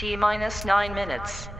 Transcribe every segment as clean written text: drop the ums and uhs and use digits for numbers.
T minus 9 minutes.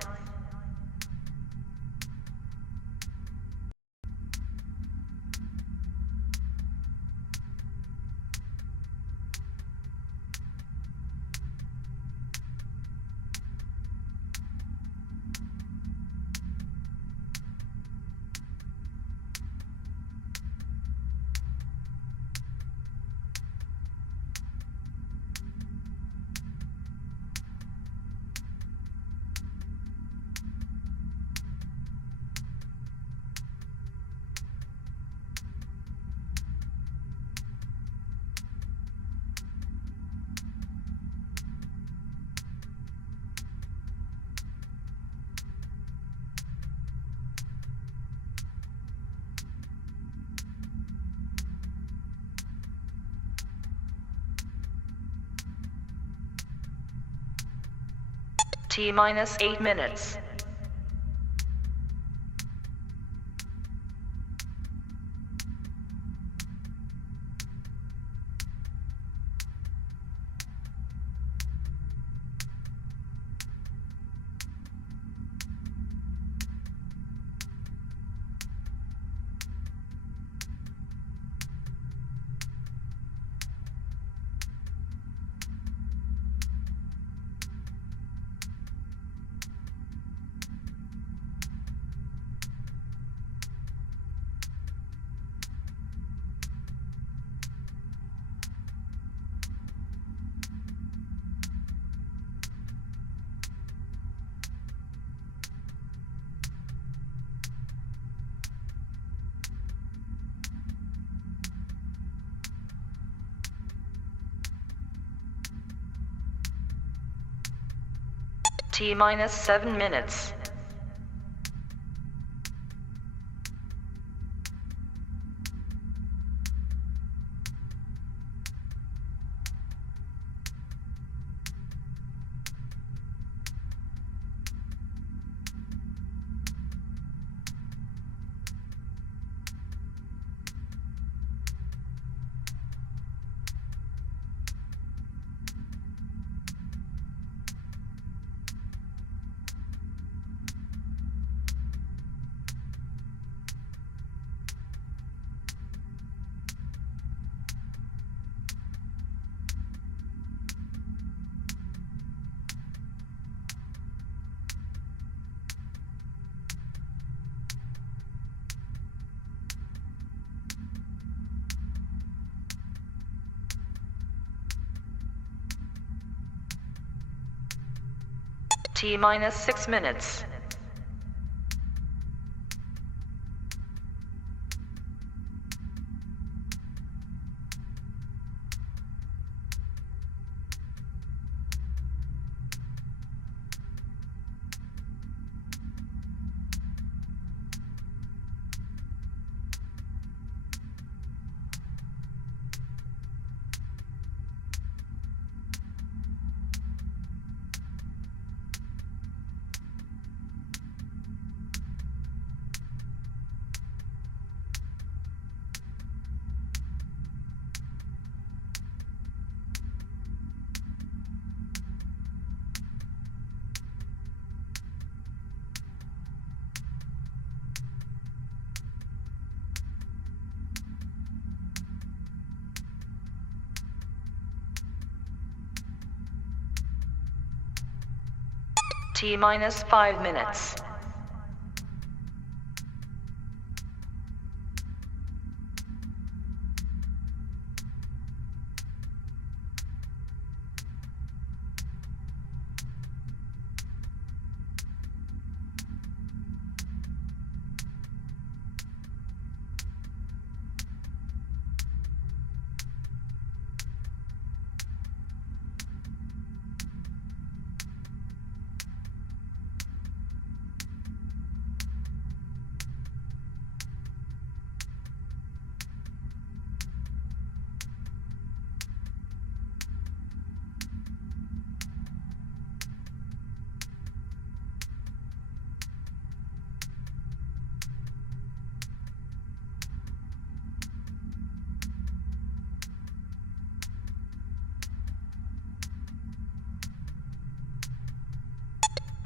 T minus 8 minutes. T minus 7 minutes. T minus 6 minutes. T minus 5 minutes.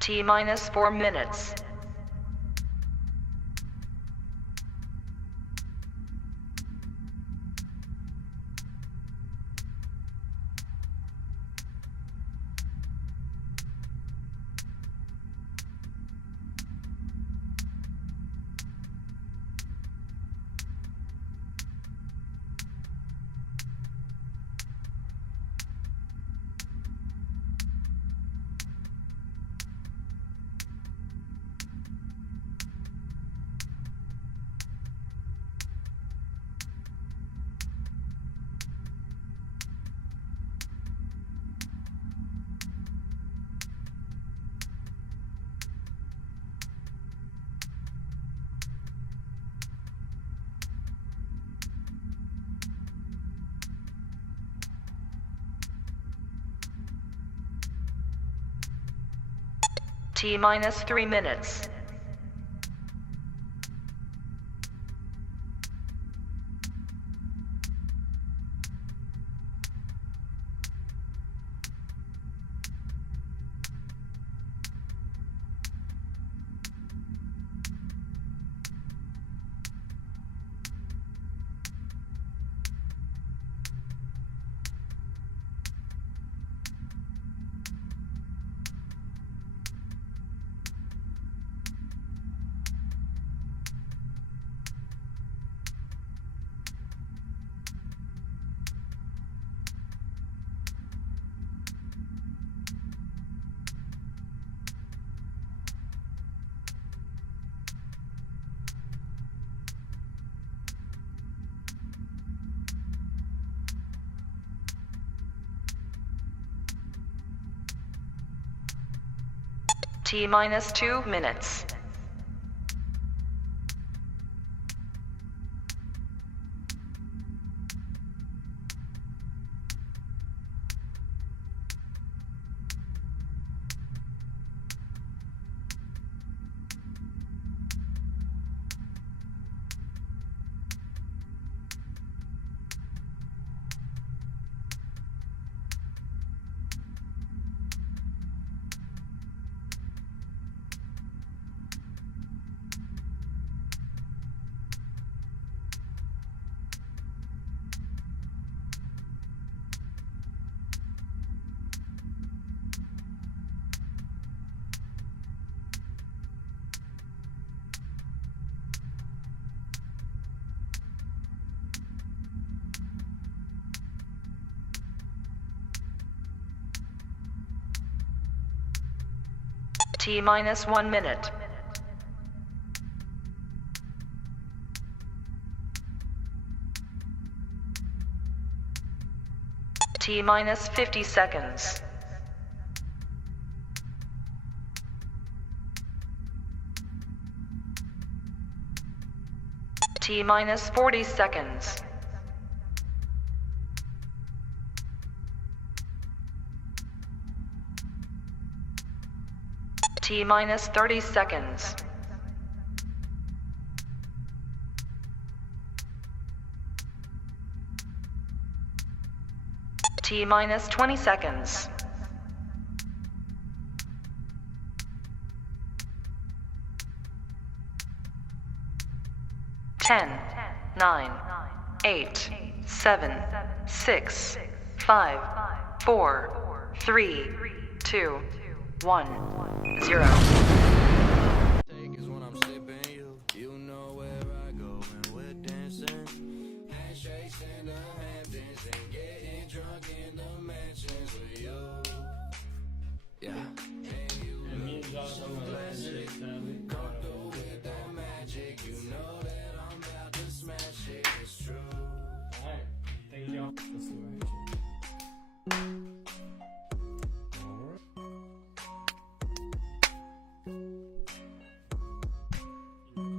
T minus 4 minutes. T minus 3 minutes. T minus 2 minutes. T minus 1 minute. T minus 50 seconds. T minus 40 seconds. T minus 30 seconds. T minus 20 seconds. Ten, 9, 8, 7, 6, 5, 4, 3, 2, 1, 0. Is when I'm sipping you. You know where I go and we're dancing. Handshakes in the Hamptons and getting drunk in the mansions with you. Yeah. And you look so classic. Come through with that magic. You know that I'm about to smash it. It's true. Alright, thank y'all. Let's do it.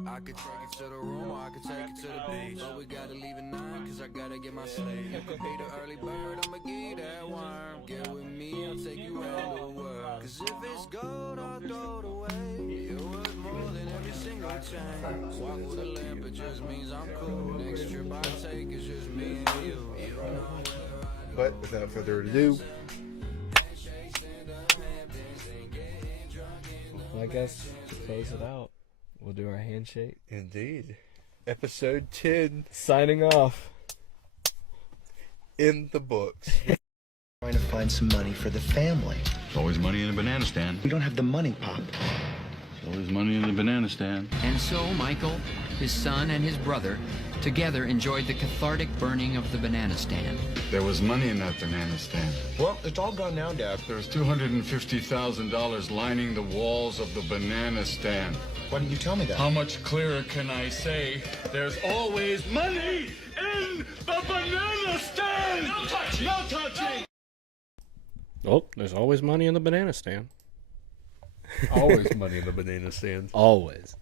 I could take it to the room or I could take it to the beach. But we gotta leave at 9 cause I gotta get my sleep. You could be the early bird, I'ma give you that worm. Get with me, I'll take you around the world. Cause if it's gold, I'll throw it away. You're worth more than every single chain. Walk with a lamp, it just means I'm cool. Next trip I take is just me and you. You know where I go. But without further ado, Handshakes in the Hamptons and getting drunk in I guess to close it out, we'll do our handshake. Indeed. Episode 10 Signing off. in the books. Trying to find some money for the family. There's always money in a banana stand. We don't have the money, Pop. There's always money in the banana stand. And so Michael, his son, and his brother together enjoyed the cathartic burning of the banana stand. There was money in that banana stand. Well, it's all gone now, Dad. There's $250,000 lining the walls of the banana stand. Why didn't you tell me that? How much clearer can I say? There's always money in the banana stand! No touching! No touching! Oh, there's always money in the banana stand. Always money in the banana stand. Always.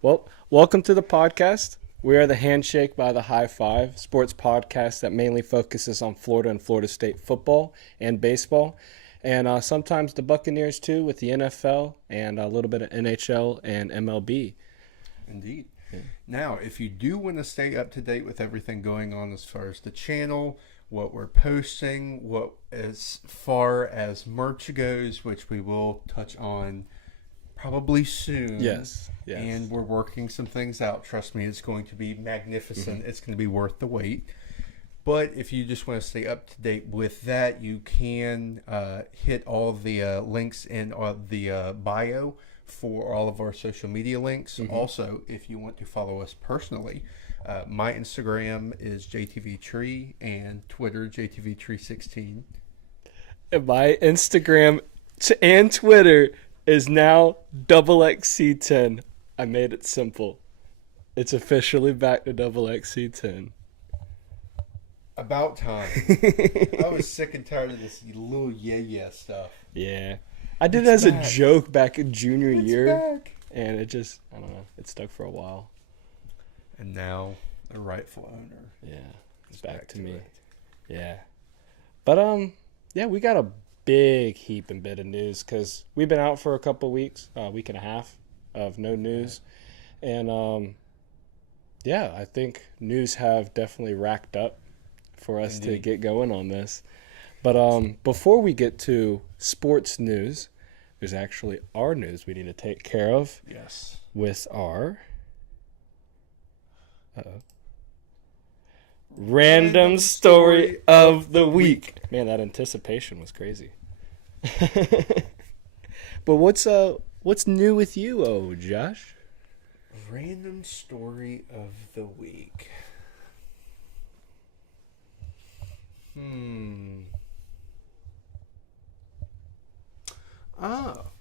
Well, welcome to the podcast. We are the Handshake by the High Five, sports podcast that mainly focuses on Florida and Florida State football and baseball, and sometimes the Buccaneers too with the NFL and a little bit of NHL and MLB. Indeed. Yeah. Now, if you do want to stay up to date with everything going on as far as the channel, what we're posting, what as far as merch goes, which we will touch on probably soon. Yes. And we're working some things out. Trust me, it's going to be magnificent. It's going to be worth the wait. But if you just want to stay up to date with that, you can hit all the links in the bio for all of our social media links. Also, if you want to follow us personally, my Instagram is JTVTree and Twitter JTVTree16. And my Instagram and Twitter is now XXC10. I made it simple. It's officially back to XXC10. About time. I was sick and tired of this little yeah stuff. Yeah. I did it as a joke back in junior year. And it just, I don't know, it stuck for a while. And now the rightful owner. Yeah. It's back to me. Yeah. But, yeah, we got a big heap and bit of news because we've been out for a couple weeks, a week and a half of no news. And, yeah, I think news have definitely racked up for us to get going on this. But before we get to sports news, there's actually our news we need to take care of. Yes. With our random story of the week. Man, that anticipation was crazy. But what's new with you, Josh? Random story of the week.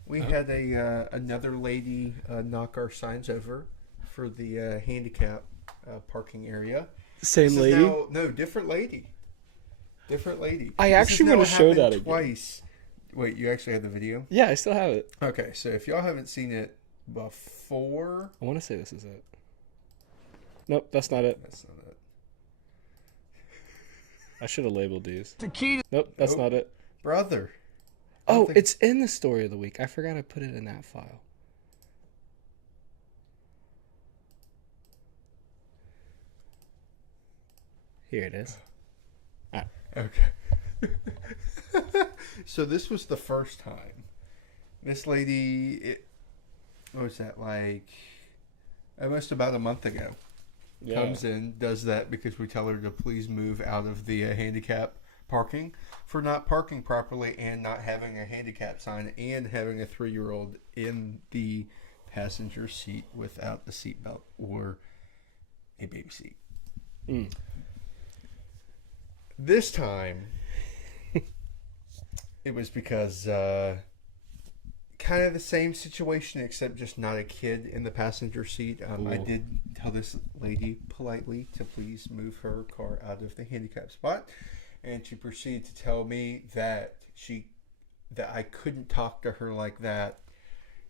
We had another lady knock our signs over for the handicap parking area. Same lady? No, different lady. Different lady. I actually want to show that again. Twice. Wait, you actually have the video? Yeah, I still have it. Okay, so if y'all haven't seen it before... I want to say this is it. Nope, that's not it. That's not it. I should have labeled these. Nope, that's not it. Brother. Oh, it's in the story of the week. I forgot I put it in that file. Here it is. All right. Okay. So this was the first time. This lady, what was that, like almost about a month ago, comes in, does that because we tell her to please move out of the handicap parking for not parking properly and not having a handicap sign and having a 3-year-old in the passenger seat without the seatbelt or a baby seat. This time, it was because kind of the same situation, except just not a kid in the passenger seat. I did tell this lady politely to please move her car out of the handicap spot, and she proceeded to tell me that I couldn't talk to her like that,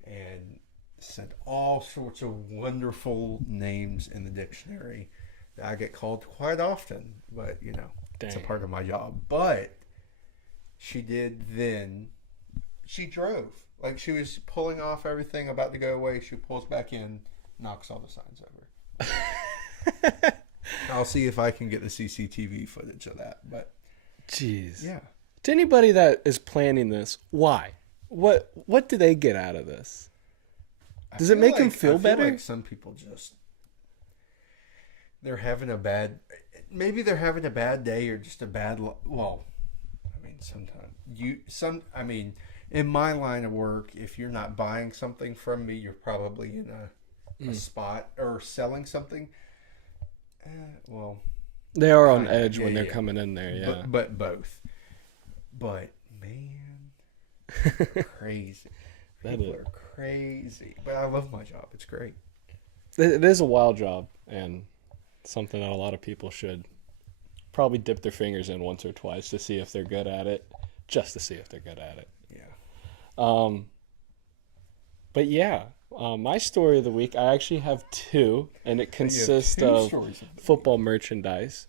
and said all sorts of wonderful names in the dictionary that I get called quite often, but you know, it's a part of my job. But she drove. Like, she was pulling off everything, about to go away. She pulls back in, knocks all the signs over. I'll see if I can get the CCTV footage of that. But, jeez. Yeah. To anybody that is planning this, why? What do they get out of this? Does it make him I feel better? Like some people just they're having a bad. Maybe they're having a bad day or just a bad. Well, I mean, sometimes in my line of work, if you're not buying something from me, you're probably in a spot or selling something. Well, they are on edge when they're coming in there. Yeah, but both. But man, crazy. People are crazy. But I love my job. It's great. It is a wild job and something that a lot of people should probably dip their fingers in once or twice to see if they're good at it. Just to see if they're good at it. Yeah. But yeah, my story of the week, I actually have two, and it consists of football merchandise.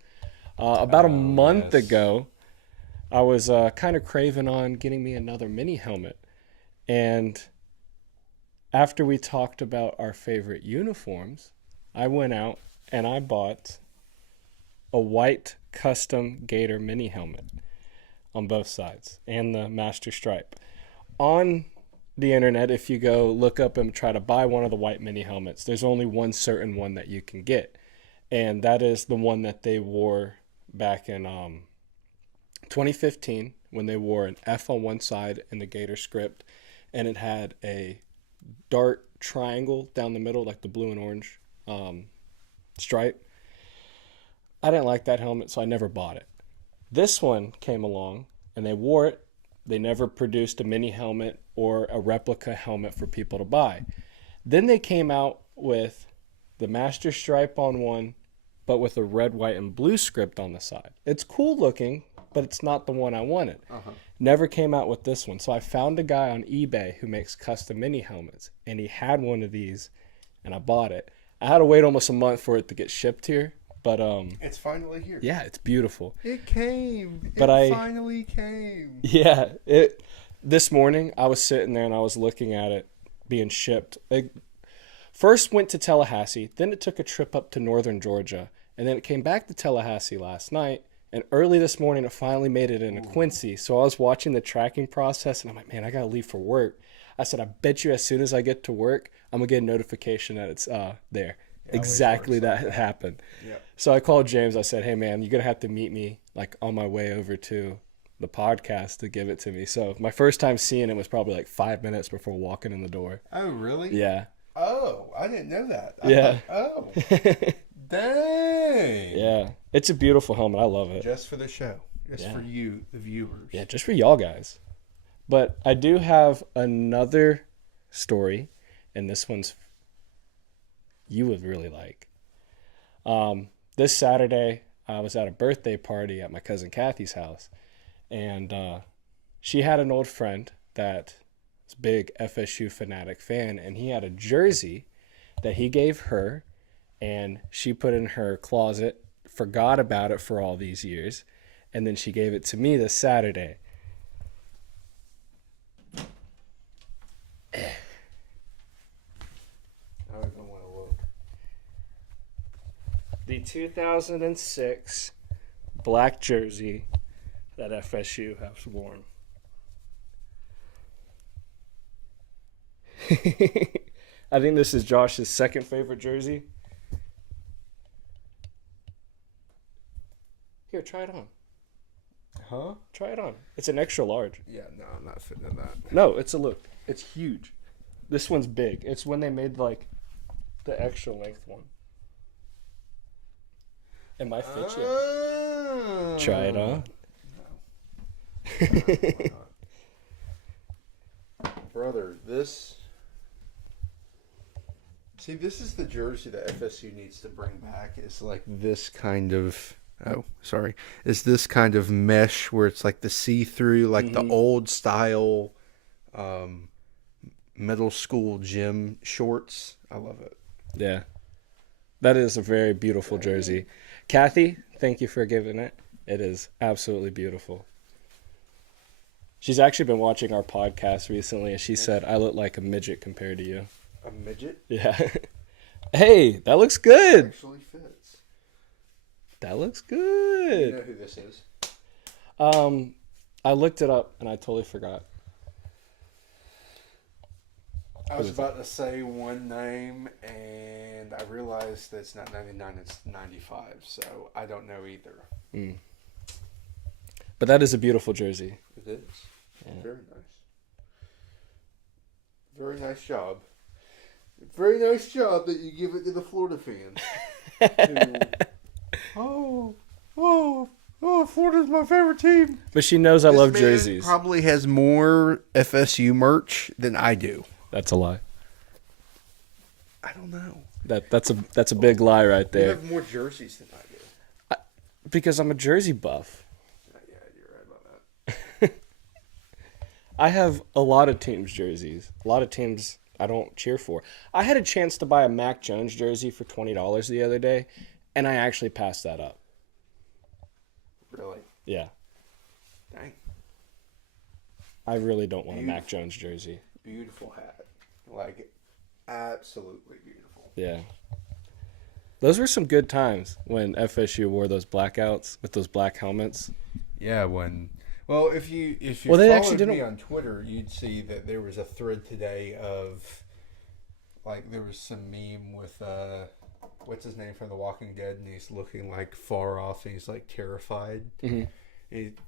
About a month ago, I was kind of craving on getting me another mini helmet. And after we talked about our favorite uniforms, I went out and I bought a white custom Gator mini helmet on both sides and the master stripe. On the internet, if you go look up and try to buy one of the white mini helmets, there's only one certain one that you can get, and that is the one that they wore back in 2015 when they wore an F on one side in the Gator script, and it had a dart triangle down the middle like the blue and orange stripe. I didn't like that helmet, so I never bought it. This one came along and they wore it. They never produced a mini helmet or a replica helmet for people to buy. Then they came out with the master stripe on one, but with a red, white, and blue script on the side. It's cool looking, but it's not the one I wanted. Never came out with this one. So I found a guy on eBay who makes custom mini helmets, and he had one of these, and I bought it. I had to wait almost a month for it to get shipped here, but it's finally here. Yeah, it's beautiful. It came. But it finally came. Yeah, this morning I was sitting there and I was looking at it being shipped. It first went to Tallahassee, then it took a trip up to northern Georgia, and then it came back to Tallahassee last night. And early this morning, it finally made it into Quincy. So I was watching the tracking process, and I'm like, man, I got to leave for work. I said, I bet you as soon as I get to work, I'm going to get a notification that it's there. Yeah, exactly that happened. Yeah. So I called James. I said, hey, man, you're going to have to meet me like on my way over to the podcast to give it to me. So my first time seeing it was probably like 5 minutes before walking in the door. Oh, really? Yeah. Oh, I didn't know that. Oh. Dang. Yeah. It's a beautiful helmet. I love it. Just for the show. Just for you, the viewers. Yeah, just for y'all guys. But I do have another story, and this one's you would really like. This Saturday, I was at a birthday party at my cousin Kathy's house, and she had an old friend that was a big FSU fanatic fan, and he had a jersey that he gave her, and she put in her closet, forgot about it for all these years, and then she gave it to me this Saturday. I don't even want to look. The 2006 black jersey that FSU has worn. I think this is Josh's second favorite jersey. Here, try it on. Huh? Try it on. It's an extra large. Yeah, no, I'm not fitting in that. No, it's a look. It's huge. This one's big. It's when they made like the extra length one. It might fit you. Try it on. No. Brother, this... See, this is the jersey that FSU needs to bring back. It's like this kind of... Oh, sorry. It's this kind of mesh where it's like the see-through, like the old style middle school gym shorts. I love it. Yeah. That is a very beautiful jersey. Kathy, thank you for giving it. It is absolutely beautiful. She's actually been watching our podcast recently, and she said, I look like a midget compared to you. A midget? Yeah. Hey, that looks good. It actually fits. That looks good. You know who this is? I looked it up, and I totally forgot. I was about to say one name, and I realized that it's not 99, it's 95, so I don't know either. Mm. But that is a beautiful jersey. It is. Yeah. Very nice. Very nice job. Very nice job that you give it to the Florida fans. Florida's my favorite team. But she knows I love This jerseys. man probably has more FSU merch than I do. That's a lie. I don't know. That's a big lie right You there. have more jerseys than I do. Because I'm a jersey buff. Yeah, you're right about that. I have a lot of teams' jerseys. A lot of teams I don't cheer for. I had a chance to buy a Mac Jones jersey for $20 the other day, and I actually passed that up. Really? Yeah. Dang. I really don't want a Mac Jones jersey. Beautiful hat. Like, absolutely beautiful. Yeah. Those were some good times when FSU wore those blackouts with those black helmets. Yeah, well, if you Well, they actually followed didn't- me on Twitter, you'd see that there was a thread today of, like, there was some meme with what's his name from The Walking Dead, and he's looking like far off, and he's like terrified. Mm-hmm.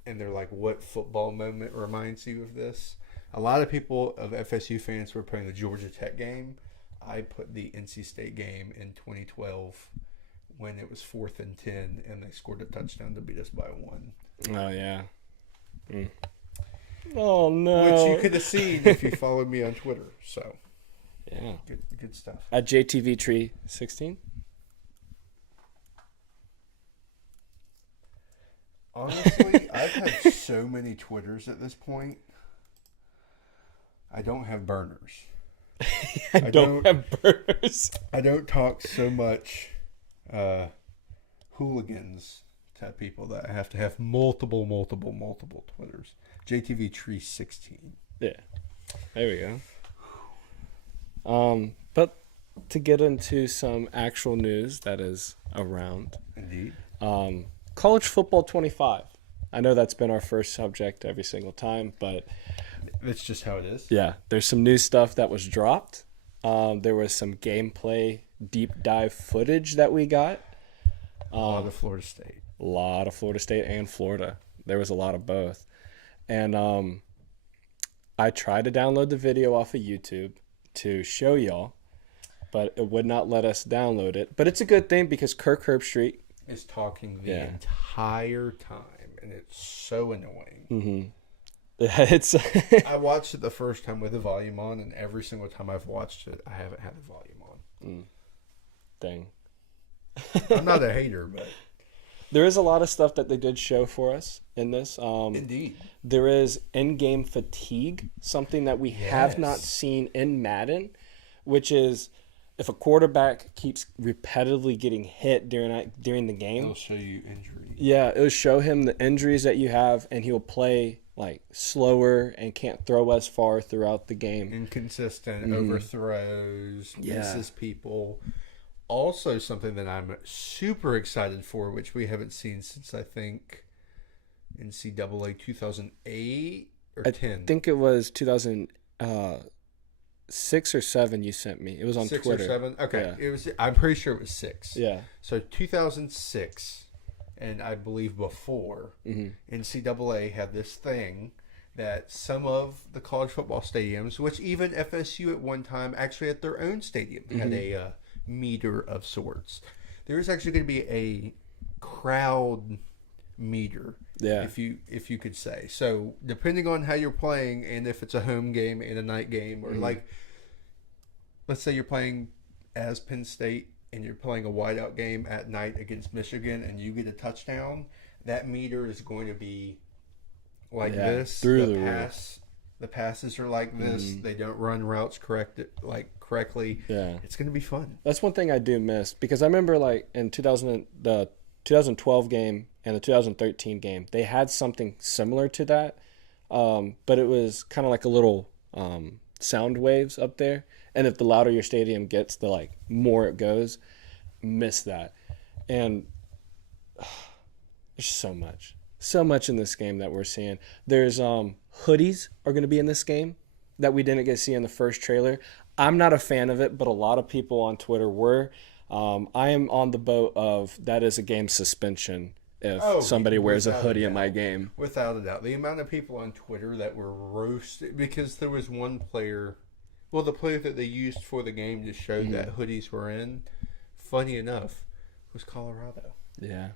And they're like, "What football moment reminds you of this?" A lot of people of FSU fans were playing the Georgia Tech game. I put the NC State game in 2012 when it was 4th and 10, and they scored a touchdown to beat us by 1. Oh, yeah. Mm. Oh, no. Which you could have seen if you followed me on Twitter. So, yeah. Good stuff. At JTV3 16? Honestly, I've had so many Twitters at this point. I don't have burners. I don't have burners. I don't talk so much hooligans to people that I have to have multiple Twitters. JTV3 16. Yeah. There we go. But to get into some actual news that is around. Indeed. College football 25. I know that's been our first subject every single time, but that's just how it is. Yeah, there's some new stuff that was dropped. There was some gameplay deep dive footage that we got. A lot of Florida State. A lot of Florida State and Florida. There was a lot of both. And I tried to download the video off of YouTube to show y'all, but it would not let us download it. But it's a good thing because Kirk Herbstreit is talking the entire time, and it's so annoying. Mm-hmm. It's I watched it the first time with the volume on, and every single time I've watched it, I haven't had the volume on. Dang. I'm not a hater, but there is a lot of stuff that they did show for us in this. Indeed. There is in-game fatigue, something that we have not seen in Madden, which is if a quarterback keeps repetitively getting hit during the game. It'll show you injuries. Yeah, it'll show him the injuries that you have, and he'll play like slower and can't throw as far throughout the game. Inconsistent, overthrows, misses people. Also, something that I'm super excited for, which we haven't seen since I think NCAA 2008 or 10. I think it was 2006 or 7 you sent me. It was on 6 Twitter. or 7? Okay. Yeah. It was. I'm pretty sure it was 6. Yeah. So 2006, and I believe before, NCAA had this thing that some of the college football stadiums, which even FSU at one time actually at their own stadium, had a meter of sorts. There is actually going to be a crowd meter, if you could say. So depending on how you're playing, and if it's a home game and a night game, or like, let's say you're playing as Penn State and you're playing a whiteout game at night against Michigan, and you get a touchdown, that meter is going to be like this. Through The passes are like this. They don't run routes correctly. Yeah. It's going to be fun. That's one thing I do miss, because I remember like in the 2012 game and the 2013 game, they had something similar to that, but it was kind of like a little sound waves up there, and if the louder your stadium gets, the like more it goes. Miss that. And there's so much in this game that we're seeing. There's hoodies are going to be in this game that we didn't get to see in the first trailer. I'm not a fan of it, but a lot of people on Twitter were. I am on the boat of that is a game suspension if somebody wears a hoodie at my game. Without a doubt. The amount of people on Twitter that were roasted because there was one player, well, the player that they used for the game to show that hoodies were in, funny enough, was Colorado. Yeah.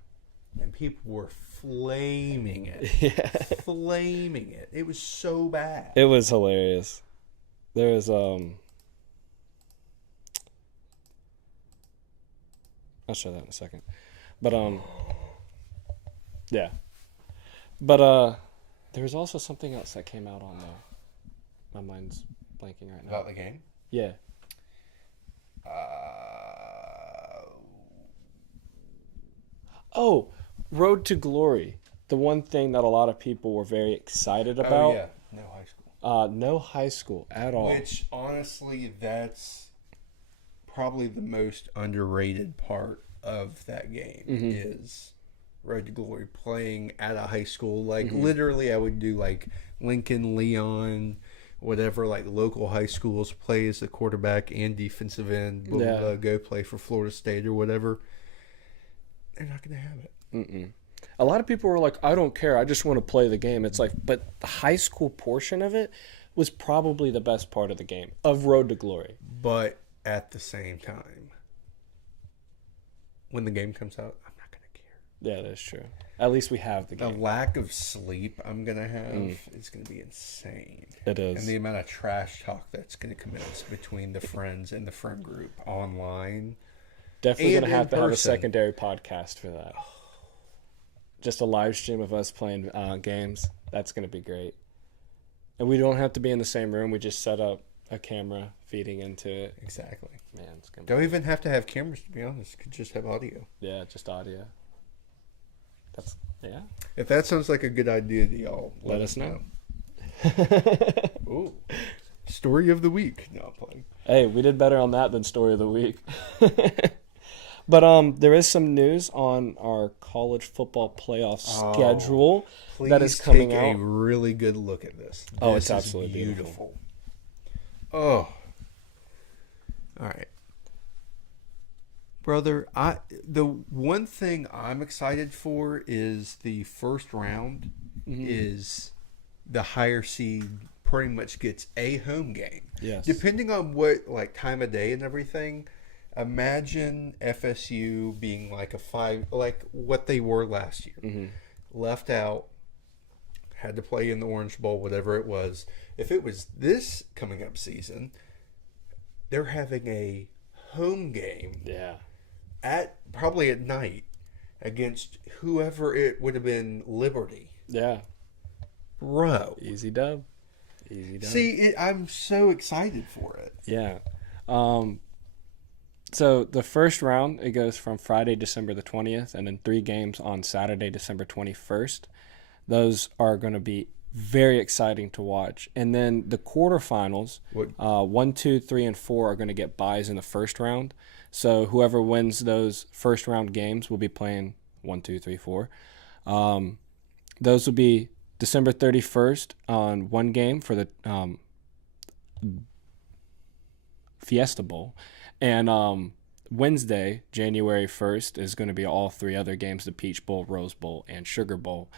And people were flaming it. Yeah. Flaming it. It was so bad. It was hilarious. There was I'll show that in a second. But yeah. But there was also something else that came out on there. My mind's blanking right now. About the game? Yeah. Oh, Road to Glory. The one thing that a lot of people were very excited about. Oh, yeah. No high school. No high school at all. Which, honestly, that's probably the most underrated part of that game is Road to Glory, playing at a high school. Like, literally, I would do, like, Lincoln, Leon, whatever, like, local high schools, play as the quarterback and defensive end, blah, blah, blah, go play for Florida State or whatever. They're not going to have it. Mm-mm. A lot of people were like, I don't care. I just want to play the game. It's like, but the high school portion of it was probably the best part of the game, of Road to Glory. But at the same time, when the game comes out, I'm not going to care. Yeah, that's true. At least we have the game. The lack of sleep I'm going to have is going to be insane. It is. And the amount of trash talk that's going to commence between the friends and the friend group online. Definitely going to have in a person. secondary podcast for that. Just a live stream of us playing games. That's going to be great. And we don't have to be in the same room. We just set up a camera feeding into it. Exactly. Man, it's going Don't even have to have cameras, to be honest. Could just have audio. Yeah, just audio. That's, yeah. If that sounds like a good idea to y'all, Let us know. Ooh. Story of the week. No, I'm playing. Hey, we did better on that than Story of the Week. But there is some news on our college football playoff schedule that is coming take out. a really good look at this. Oh, This it's is absolutely beautiful. Oh. All right. Brother, the one thing I'm excited for is the first round is the higher seed pretty much gets a home game. Yes. Depending on what like time of day and everything, imagine FSU being like a 5, like what they were last year. Left out, had to play in the Orange Bowl, whatever it was. If it was this coming up season, they're having a home game. Yeah. Probably at night against whoever it would have been, Liberty. Yeah. Bro. Easy dub. Easy dub. See, I'm so excited for it. Yeah. So the first round, it goes from Friday, December the 20th, and then 3 games on Saturday, December 21st. Those are going to be very exciting to watch. And then the quarterfinals, 1, 2, 3, and 4 are going to get byes in the first round. So whoever wins those first round games will be playing 1, 2, 3, 4. Those will be December 31st on one game for the Fiesta Bowl. And Wednesday, January 1st, is going to be all 3 other games, the Peach Bowl, Rose Bowl, and Sugar Bowl.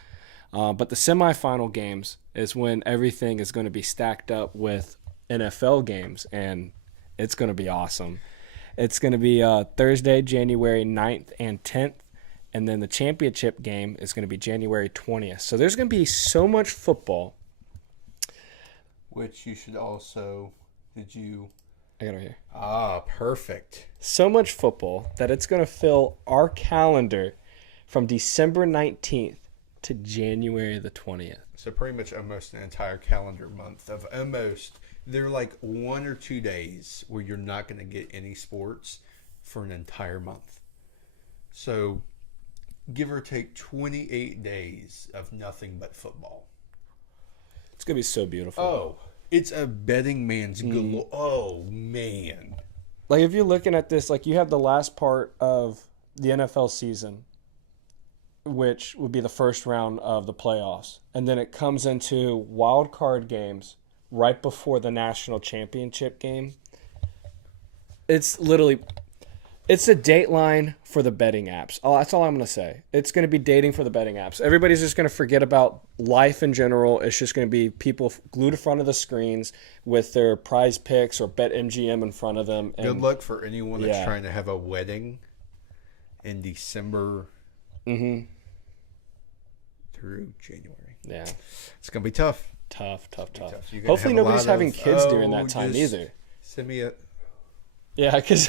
But the semifinal games is when everything is going to be stacked up with NFL games, and it's going to be awesome. It's going to be Thursday, January 9th and 10th, and then the championship game is going to be January 20th. So there's going to be so much football. Which you should also, I got it right here. Perfect. So much football that it's going to fill our calendar from December 19th to January the 20th. So pretty much almost an entire calendar month of almost, they're like 1 or 2 days where you're not going to get any sports for an entire month. So give or take 28 days of nothing but football. It's going to be so beautiful. Oh, it's a betting man's galore. Oh, man. Like, if you're looking at this, like, you have the last part of the NFL season, which would be the first round of the playoffs. And then it comes into wild card games right before the national championship game. It's literally, it's a Dateline for the betting apps. Oh, that's all I'm going to say. It's going to be dating for the betting apps. Everybody's just going to forget about life in general. It's just going to be people glued in front of the screens with their prize picks or BetMGM in front of them. And, good luck for anyone that's trying to have a wedding in December through January. Yeah. It's going to be tough. Tough. You're gonna Hopefully have a nobody's lot having of, kids during that time just either. Send me a... Yeah, because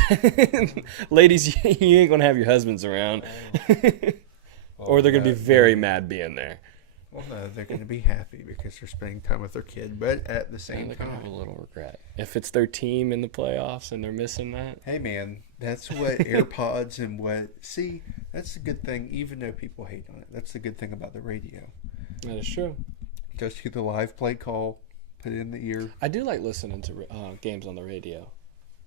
ladies, you ain't going to have your husbands around. Or they're going to be very mad being there. Well, no, they're going to be happy because they're spending time with their kid, but at the same They're going to time... have a little regret. If it's their team in the playoffs and they're missing that. Hey, man, that's what AirPods and what... See, that's the good thing, even though people hate on it. That's the good thing about the radio. That is true. Just hear the live play call, put it in the ear. I do like listening to games on the radio.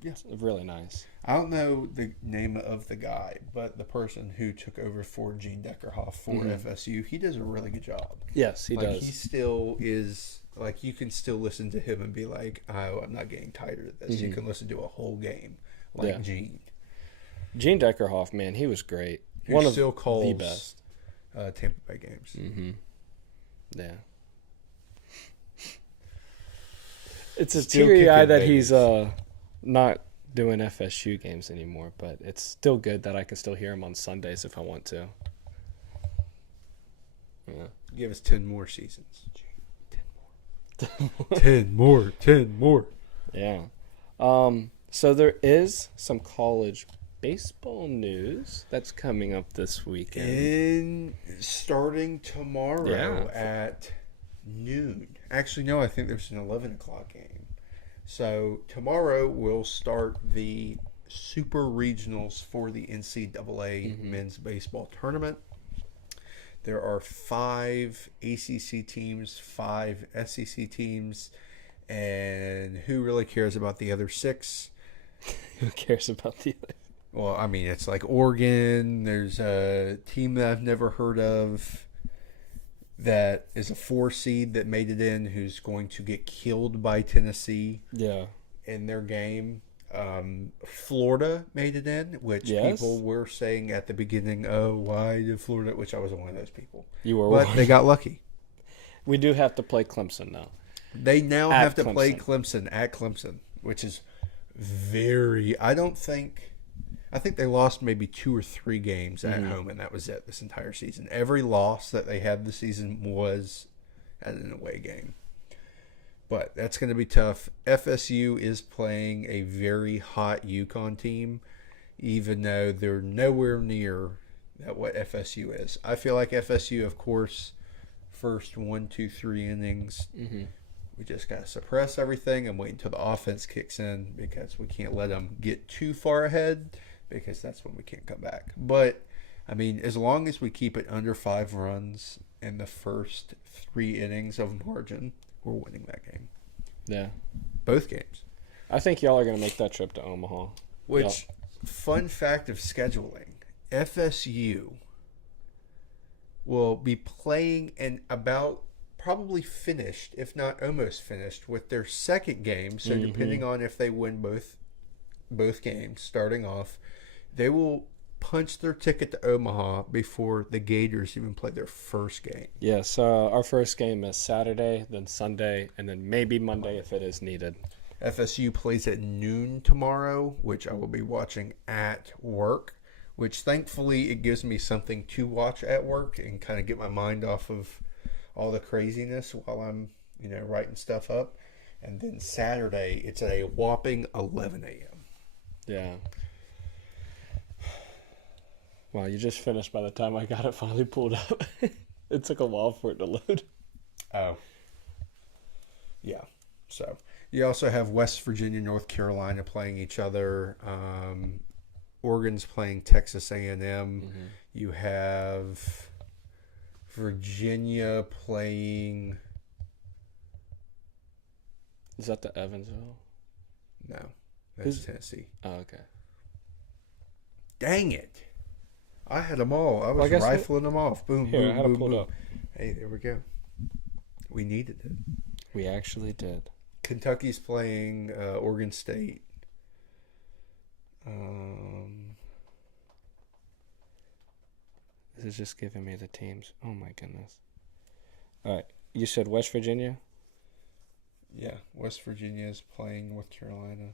Yeah. It's really nice. I don't know the name of the guy, but the person who took over for Gene Deckerhoff for FSU, he does a really good job. Yes, he does. He still is, like, you can still listen to him and be like, oh, I'm not getting tired of this. You can listen to a whole game like Gene. Gene Deckerhoff, man, he was great. Who One still of calls the best. Tampa Bay games. Yeah. It's a Still teary eye kicking that he's babies. not doing FSU games anymore, but it's still good that I can still hear him on Sundays if I want to. Yeah. Give us 10 more seasons. 10 more. Yeah. So there is some college baseball news that's coming up this weekend. Starting tomorrow at noon. Actually, no, I think there's an 11 o'clock game. So tomorrow we'll start the Super Regionals for the NCAA Men's Baseball Tournament. There are 5 ACC teams, 5 SEC teams, and who really cares about the other 6? Who cares about the other? Well, I mean, it's like Oregon. There's a team that I've never heard of that is a 4 seed that made it in who's going to get killed by Tennessee in their game. Florida made it in, which people were saying at the beginning, oh, why did Florida? Which I was one of those people. You were But one. they got lucky. We do have to play Clemson now. They now At have to Clemson. play Clemson at Clemson, which is very... I think they lost maybe 2 or 3 games at home, and that was it this entire season. Every loss that they had this season was at an away game. But that's going to be tough. FSU is playing a very hot UConn team, even though they're nowhere near at what FSU is. I feel like FSU, of course, first 1, 2, 3 innings, we just got to suppress everything and wait until the offense kicks in because we can't let them get too far ahead because that's when we can't come back. But, I mean, as long as we keep it under 5 runs in the first 3 innings of margin, we're winning that game. Yeah. Both games. I think y'all are going to make that trip to Omaha. Which, fun fact of scheduling, FSU will be playing and about probably finished, if not almost finished, with their second game. So depending on if they win both games, starting off, they will punch their ticket to Omaha before the Gators even play their first game. Yes, our first game is Saturday, then Sunday, and then maybe Monday if it is needed. FSU plays at noon tomorrow, which I will be watching at work, which thankfully it gives me something to watch at work and kind of get my mind off of all the craziness while I'm, writing stuff up. And then Saturday, it's at a whopping 11 a.m. Yeah. Wow, you just finished by the time I got it finally pulled up. It took a while for it to load. Oh. Yeah. So you also have West Virginia, North Carolina playing each other. Oregon's playing Texas A&M. You have Virginia playing... Is that the Evansville? No. That's Tennessee. Oh, okay. Dang it. I had them all. I was rifling them off. Boom, Here, boom, I had boom, it pulled boom. up. Hey, there we go. We needed it. We actually did. Kentucky's playing Oregon State. This is just giving me the teams. Oh my goodness. All right. You said West Virginia? Yeah, West Virginia is playing North Carolina.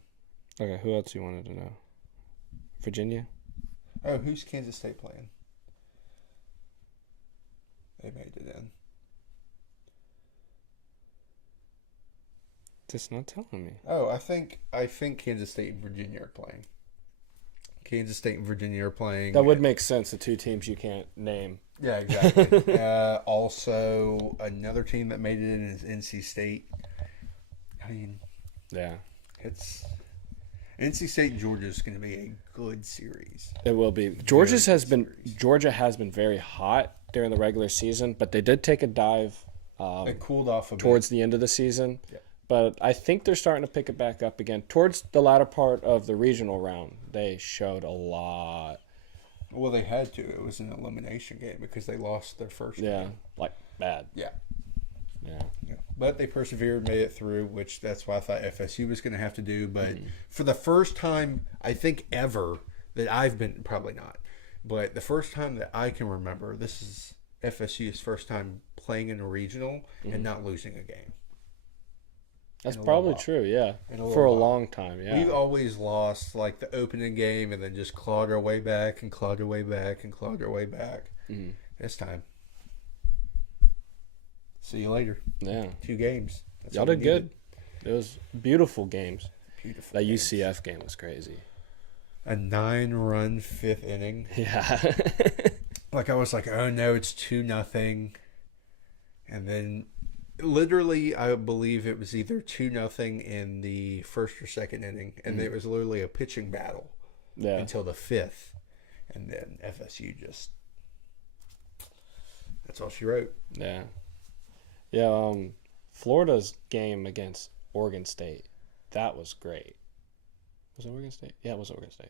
Okay, who else you wanted to know? Virginia? Oh, who's Kansas State playing? They made it in. It's not telling me. Oh, I think Kansas State and Virginia are playing. Kansas State and Virginia are playing. That would make sense, the two teams you can't name. Yeah, exactly. Also, another team that made it in is NC State. I mean, yeah, it's NC State and Georgia is going to be a good series. It will be. Georgia has been very hot during the regular season, but they did take a dive. It cooled off a bit towards the end of the season. Yeah. But I think they're starting to pick it back up again. Towards the latter part of the regional round, they showed a lot. Well, they had to. It was an elimination game because they lost their first game. Like bad. Yeah. Yeah. But they persevered, made it through, which that's what I thought FSU was going to have to do. But for the first time, I think ever, that I've been, probably not, but the first time that I can remember, this is FSU's first time playing in a regional and not losing a game. That's probably true, yeah. For a long time, yeah. We've always lost like the opening game and then just clawed our way back and clawed our way back and clawed our way back. This time. See you later. Yeah. 2 games. That's Y'all all we did good. needed. It was beautiful games. Beautiful. That games. UCF game was crazy. A 9-run 5th inning. Yeah. Like I was like, oh no, it's 2-0. And then literally I believe it was either 2-0 in the first or second inning. And it was literally a pitching battle until the 5th. And then FSU just, that's all she wrote. Yeah. Yeah, Florida's game against Oregon State, that was great. Was it Oregon State? Yeah, it was Oregon State.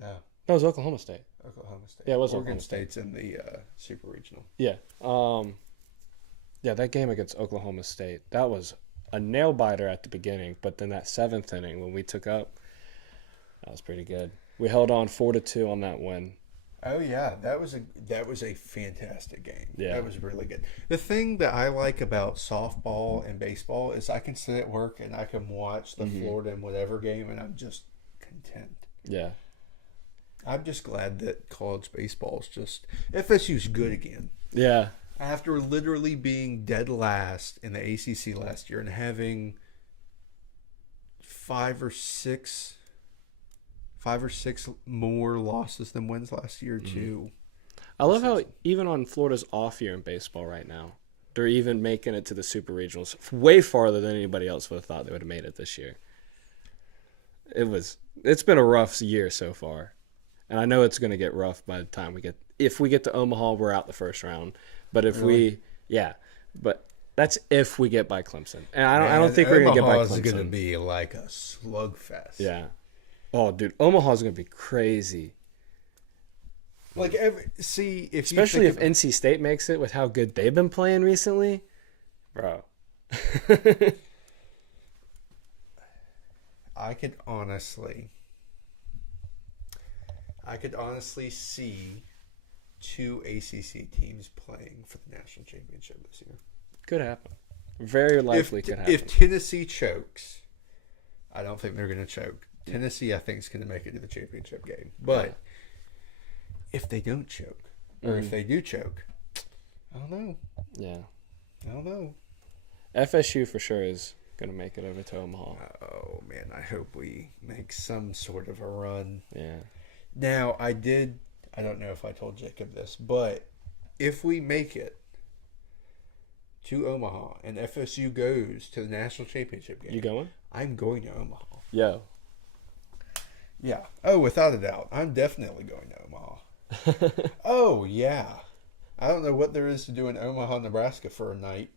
No. That was Oklahoma State. Oklahoma State. Yeah, it was Oregon Oklahoma State. State's in the Super Regional. Yeah. Yeah, that game against Oklahoma State, that was a nail biter at the beginning, but then that 7th inning when we took up, that was pretty good. We held on 4-2 on that win. Oh yeah, that was a fantastic game. Yeah. That was really good. The thing that I like about softball and baseball is I can sit at work and I can watch the Florida and whatever game and I'm just content. Yeah. I'm just glad that college baseball is just FSU's good again. Yeah. After literally being dead last in the ACC last year and having 5 or 6 more losses than wins last year too. I love how even on Florida's off year in baseball right now, they're even making it to the Super Regionals way farther than anybody else would have thought they would have made it this year. It's been a rough year so far. And I know it's going to get rough by the time if we get to Omaha, we're out the first round. But if but that's if we get by Clemson. And I don't think we're going to get by Clemson. Omaha's going to be like a slugfest. Yeah. Oh, dude, Omaha's going to be crazy. Like, especially if NC State makes it with how good they've been playing recently. Bro. I could honestly see 2 ACC teams playing for the national championship this year. Could happen. Very likely could happen. If Tennessee chokes, I don't think they're going to choke. Tennessee, I think, is going to make it to the championship game. But if they don't choke, or if they do choke, I don't know. Yeah. I don't know. FSU for sure is going to make it over to Omaha. Oh, man, I hope we make some sort of a run. Yeah. Now, I don't know if I told Jacob this, but if we make it to Omaha and FSU goes to the national championship game. You going? I'm going to Omaha. Yo. Yeah. Oh, without a doubt. I'm definitely going to Omaha. Oh, yeah. I don't know what there is to do in Omaha, Nebraska for a night.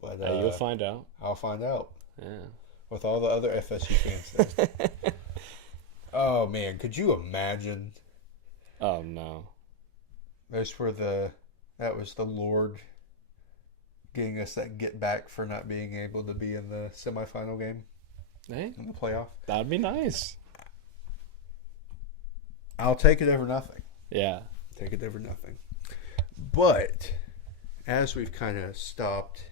But you'll find out. I'll find out. Yeah. With all the other FSU fans there. Oh, man. Could you imagine? Oh, no. That was the Lord getting us that get back for not being able to be in the semifinal game. Hey, in the playoff. that'd be nice. I'll take it over nothing. Yeah. Take it over nothing. But as we've kind of stopped,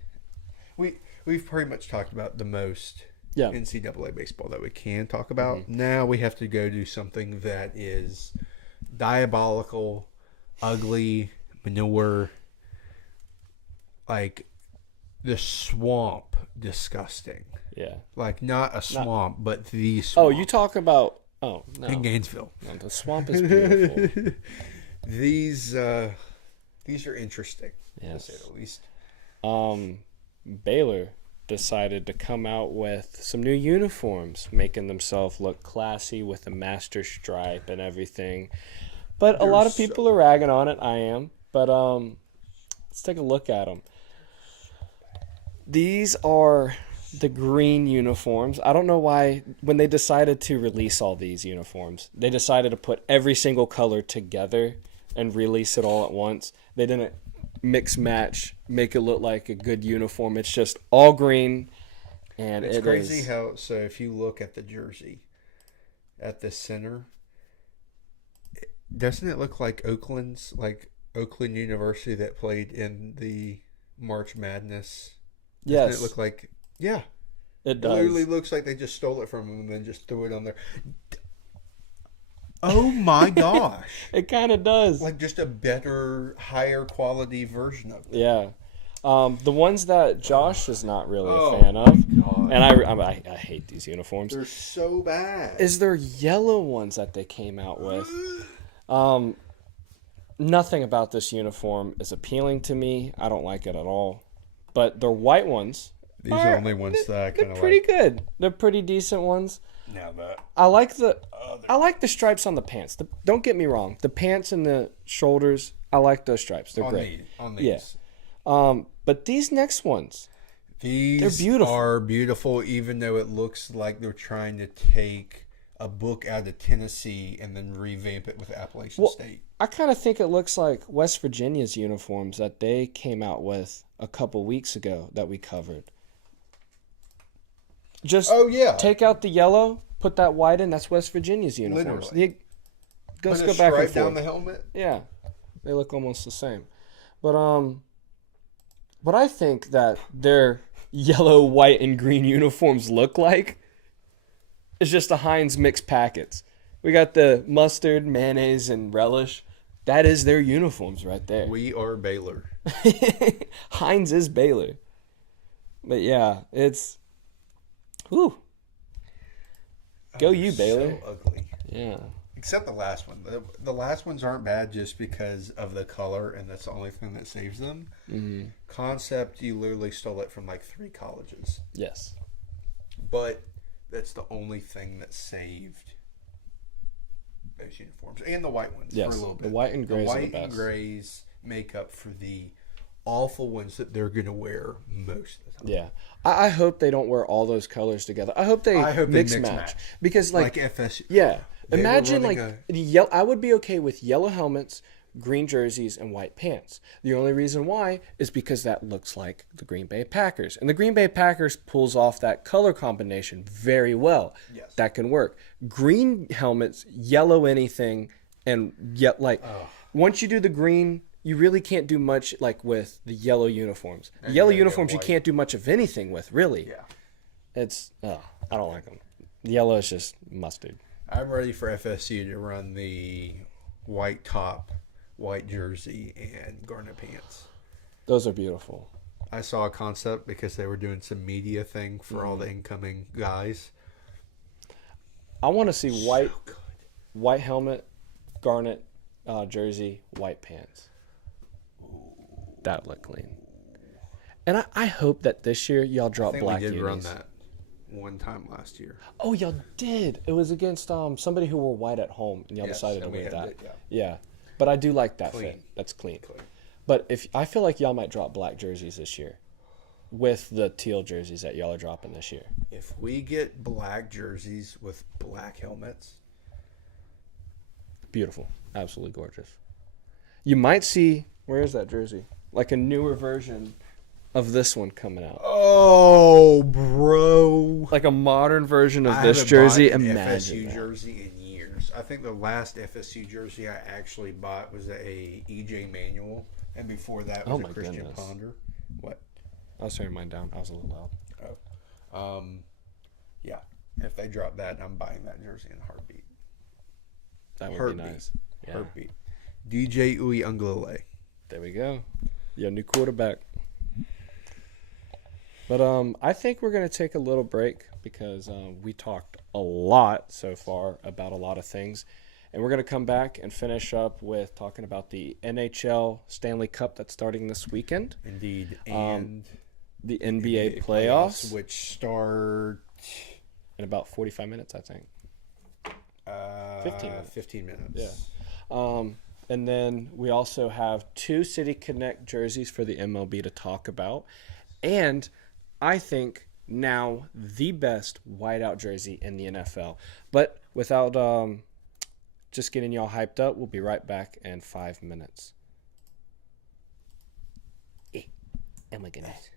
we've pretty much talked about the most NCAA baseball that we can talk about. Mm-hmm. Now we have to go do something that is diabolical, ugly, manure, like the swamp, disgusting. Yeah. Like not a swamp, but the swamp. Oh, you talk about in Gainesville. No, the swamp is beautiful. These are interesting, yes, to say the least. Baylor decided to come out with some new uniforms, making themselves look classy with a master stripe and everything. But a lot of people are ragging on it. I am. But let's take a look at them. These are the green uniforms. I don't know why, when they decided to release all these uniforms, they decided to put every single color together and release it all at once. They didn't mix match, make it look like a good uniform. It's just all green. And it's crazy how, so if you look at the jersey at the center, doesn't it look like Oakland University that played in the March Madness? Doesn't it look like, yeah. It does. It literally looks like they just stole it from them and then just threw it on there. Oh my gosh. It kind of does. Like just a better, higher quality version of it. Yeah. The ones that Josh is not really a fan of, God. and I hate these uniforms. They're so bad. Is there yellow ones that they came out with? Nothing about this uniform is appealing to me. I don't like it at all. But the white ones. These are the only ones that I kind of like. They're pretty good. They're pretty decent ones. Now that I like the stripes on the pants. Don't get me wrong. The pants and the shoulders, I like those stripes. They're great. On these. Yeah. But these next ones, they're beautiful. Are beautiful, even though it looks like they're trying to take a book out of Tennessee and then revamp it with Appalachian State. I kind of think it looks like West Virginia's uniforms that they came out with a couple weeks ago that we covered. Just take out the yellow, put that white in. That's West Virginia's uniforms. Let's go back and forth. Down the helmet. Yeah, they look almost the same. But what I think that their yellow, white, and green uniforms look like is just the Heinz mixed packets. We got the mustard, mayonnaise, and relish. That is their uniforms right there. We are Baylor. Heinz is Baylor. But yeah, it's... Whew. Go you, Baylor. So ugly. Yeah. Except the last one. The last ones aren't bad just because of the color, and that's the only thing that saves them. Mm-hmm. Concept, you literally stole it from like 3 colleges. Yes. But that's the only thing that saved those uniforms. And the white ones for a little bit. The white and grays are the best. The white and grays make up for the awful ones that they're going to wear most of the time. Yeah. I hope they don't wear all those colors together. I hope they mix match. Because like FSU. Yeah. Imagine like I would be okay with yellow helmets, green jerseys, and white pants. The only reason why is because that looks like the Green Bay Packers. And the Green Bay Packers pulls off that color combination very well. Yes. That can work. Green helmets, yellow anything, and once you do the green, you really can't do much like with the yellow uniforms. The yellow uniforms you can't do much of anything with, really. Yeah. It's I don't like them. The yellow is just mustard. I'm ready for FSU to run the white top, white jersey, and garnet pants. Those are beautiful. I saw a concept because they were doing some media thing for all the incoming guys. I want to see white helmet, garnet jersey, white pants. That look clean. And I hope that this year y'all drop black unis. We did run that one time last year. Oh, y'all did. It was against somebody who wore white at home, and y'all decided to wear that. Yeah. But I do like that fit. That's clean. But I feel like y'all might drop black jerseys this year with the teal jerseys that y'all are dropping this year. If we get black jerseys with black helmets. Beautiful. Absolutely gorgeous. You might see, where is that jersey? Like a newer version of this one coming out. Oh, bro. Like a modern version of I this haven't jersey. bought an Imagine FSU that. jersey in years. I think the last FSU jersey I actually bought was a EJ Manuel, and before that was Oh a my Christian goodness. Ponder. What? I was turning mine down. I was a little loud. Yeah. If they drop that, I'm buying that jersey in a heartbeat. That would Heartbeat. be nice. Yeah. Heartbeat. DJ Uiagalelei. There we go. Your new quarterback. But I think we're going to take a little break because we talked a lot so far about a lot of things. And we're going to come back and finish up with talking about the NHL Stanley Cup that's starting this weekend. Indeed. And the NBA playoffs, which start in about 45 minutes, I think. 15 minutes. 15 minutes. Yeah. And then we also have 2 City Connect jerseys for the MLB to talk about. And I think now the best whiteout jersey in the NFL. But without just getting y'all hyped up, we'll be right back in 5 minutes. Oh my goodness.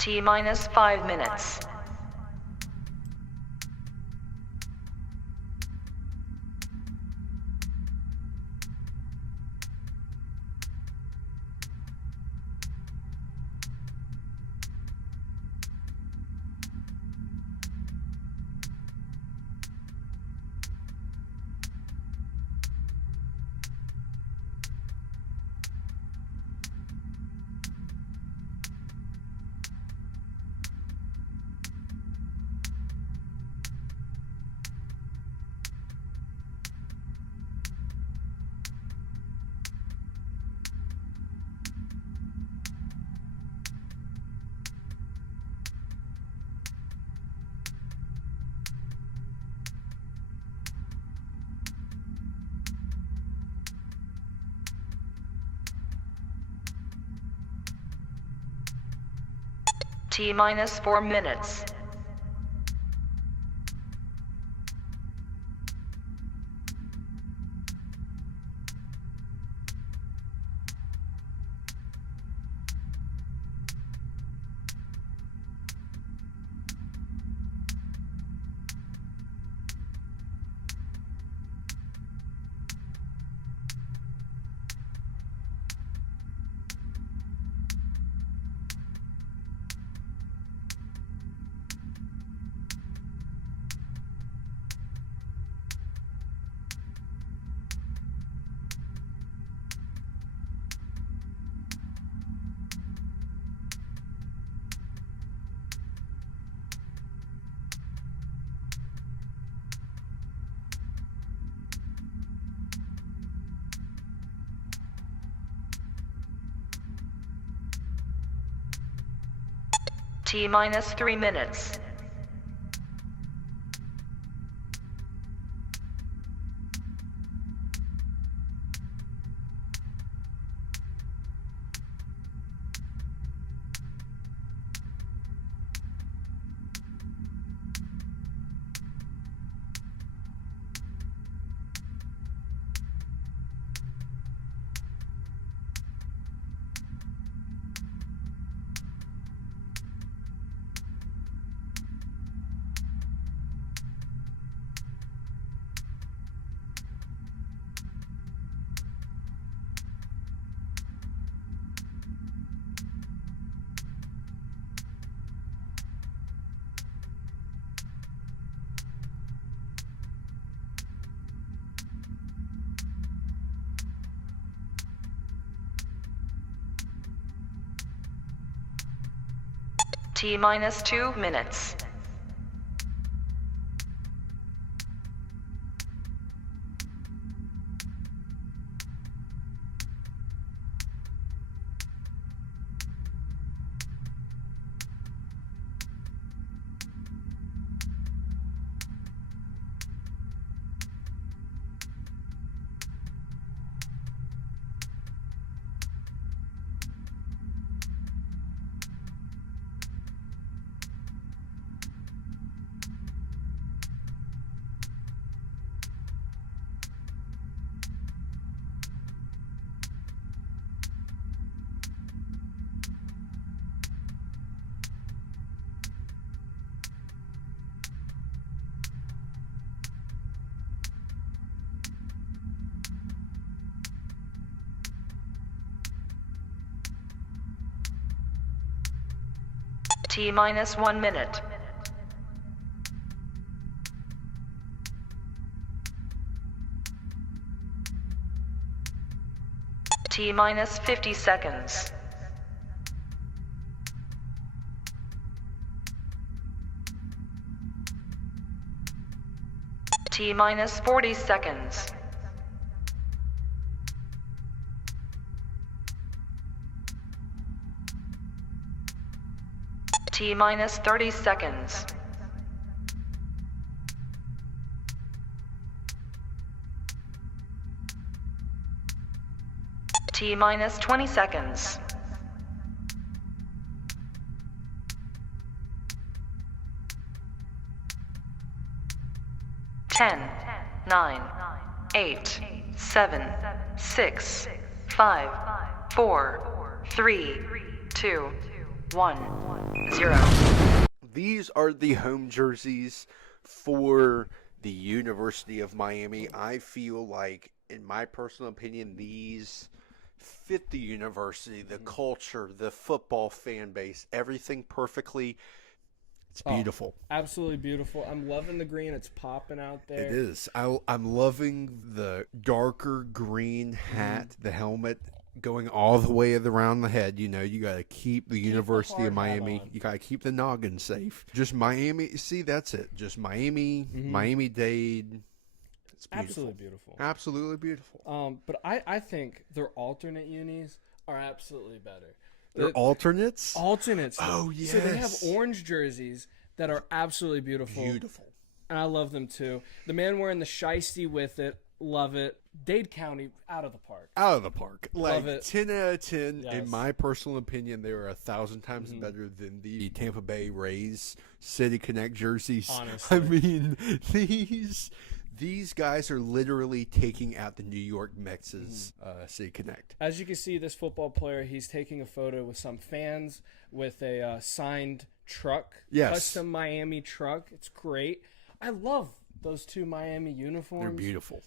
T-minus 5 minutes. T-minus 4 minutes. T-minus 3 minutes. T-minus 2 minutes. T minus 1 minute. T minus 50 seconds. T minus 40 seconds. T minus 30 seconds. T minus 20 seconds. Ten, 9, 8, 7, 6, 5, 4, 3, 2, 1, 0. These are the home jerseys for the University of Miami. I feel like, in my personal opinion, these fit the university, the culture, the football fan base, everything perfectly. It's beautiful. Absolutely beautiful. I'm loving the green. It's popping out there. It is. I'm loving the darker green hat, the helmet going all the way around the head. You know, you got to keep the University of Miami. You got to keep the noggin safe. Just Miami. See, that's it. Just Miami, Miami-Dade. It's beautiful. Absolutely beautiful. Absolutely beautiful. But I think their alternate unis are absolutely better. They're alternates? Alternates. Oh, yes. So they have orange jerseys that are absolutely beautiful. Beautiful. And I love them too. The man wearing the shiesty with it, love it. Dade County, out of the park. Out of the park. Like, Love it. 10 out of 10. Yes. In my personal opinion, they are 1,000 times better than the Tampa Bay Rays City Connect jerseys. Honestly. I mean, these guys are literally taking out the New York Mets' City Connect. As you can see, this football player, he's taking a photo with some fans with a signed truck. Yes. Custom Miami truck. It's great. I love those two Miami uniforms. They're beautiful.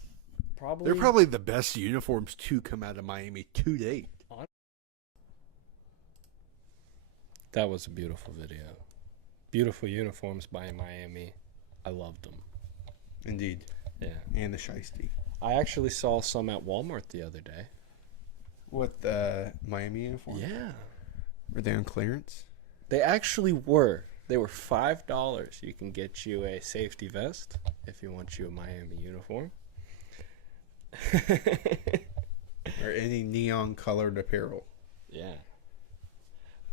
Probably. They're probably the best uniforms to come out of Miami to date. That was a beautiful video. Beautiful uniforms by Miami. I loved them. Indeed. Yeah. And the shiesty. I actually saw some at Walmart the other day. What, the Miami uniform? Yeah. Were they on clearance? They actually were. They were $5. You can get you a safety vest if you want you a Miami uniform. Or any neon colored apparel. Yeah.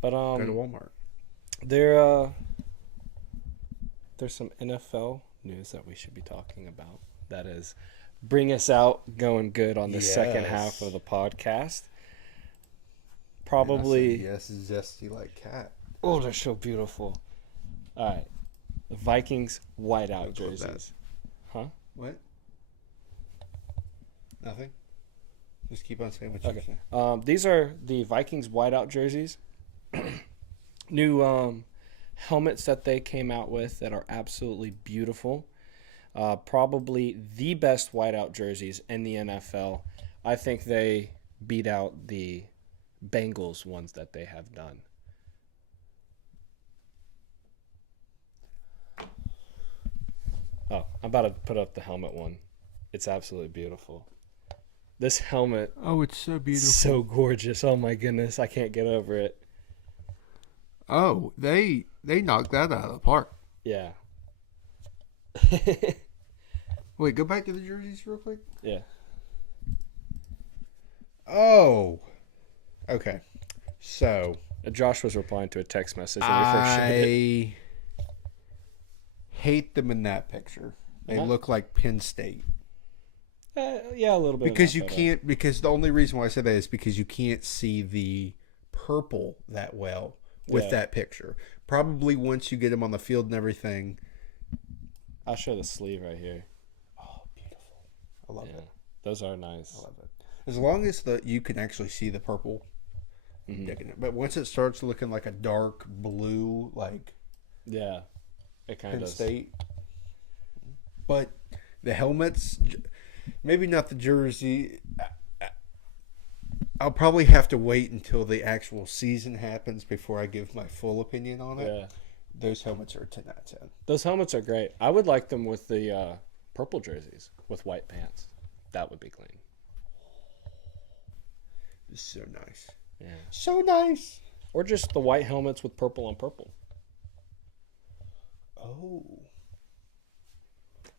But Go to Walmart. there's some NFL news that we should be talking about. That is, bring us out going good on the second half of the podcast. Probably. Yes, zesty like cat. Oh, they're so beautiful. All right, the Vikings whiteout What's with that? jerseys. Huh? What? Nothing. Just keep on saying what you're saying. These are the Vikings whiteout jerseys. New helmets that they came out with that are absolutely beautiful. Probably the best whiteout jerseys in the NFL. I think they beat out the Bengals ones that they have done. Oh, I'm about to put up the helmet one. It's absolutely beautiful. This helmet, Oh, it's so beautiful. so gorgeous. Oh my goodness, I can't get over it. Oh, they knocked that out of the park. Yeah. Wait, go back to the jerseys real quick. Yeah. Oh. Okay. So Josh was replying to a text message when we first showed it. I hate them in that picture. They look like Penn State. Yeah, a little bit. Because you can't. Because the only reason why I say that is because you can't see the purple that well with that picture. Probably once you get them on the field and everything. I'll show the sleeve right here. Oh, beautiful! I love it. Those are nice. I love it. As long as you can actually see the purple, I'm digging it. But once it starts looking like a dark blue, like Yeah, it kind Penn of State. But the helmets, maybe not the jersey. I'll probably have to wait until the actual season happens before I give my full opinion on it. Yeah. Those helmets are 10 out of 10. Those helmets are great. I would like them with the purple jerseys with white pants. That would be clean. It's so nice. Yeah. So nice. Or just the white helmets with purple on purple. Oh.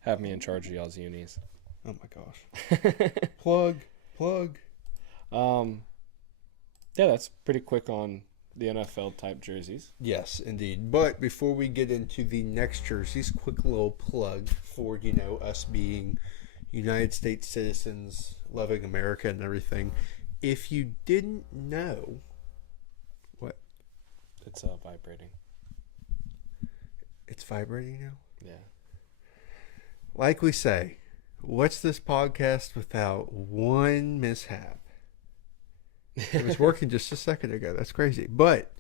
Have me in charge of y'all's unis. Oh my gosh. Plug. Yeah, that's pretty quick on the NFL type jerseys. Yes, indeed. But before we get into the next jerseys, quick little plug for, us being United States citizens, loving America and everything. If you didn't know, what? It's vibrating. It's vibrating now? Yeah. Like we say, what's this podcast without one mishap? It was working just a second ago. That's crazy. But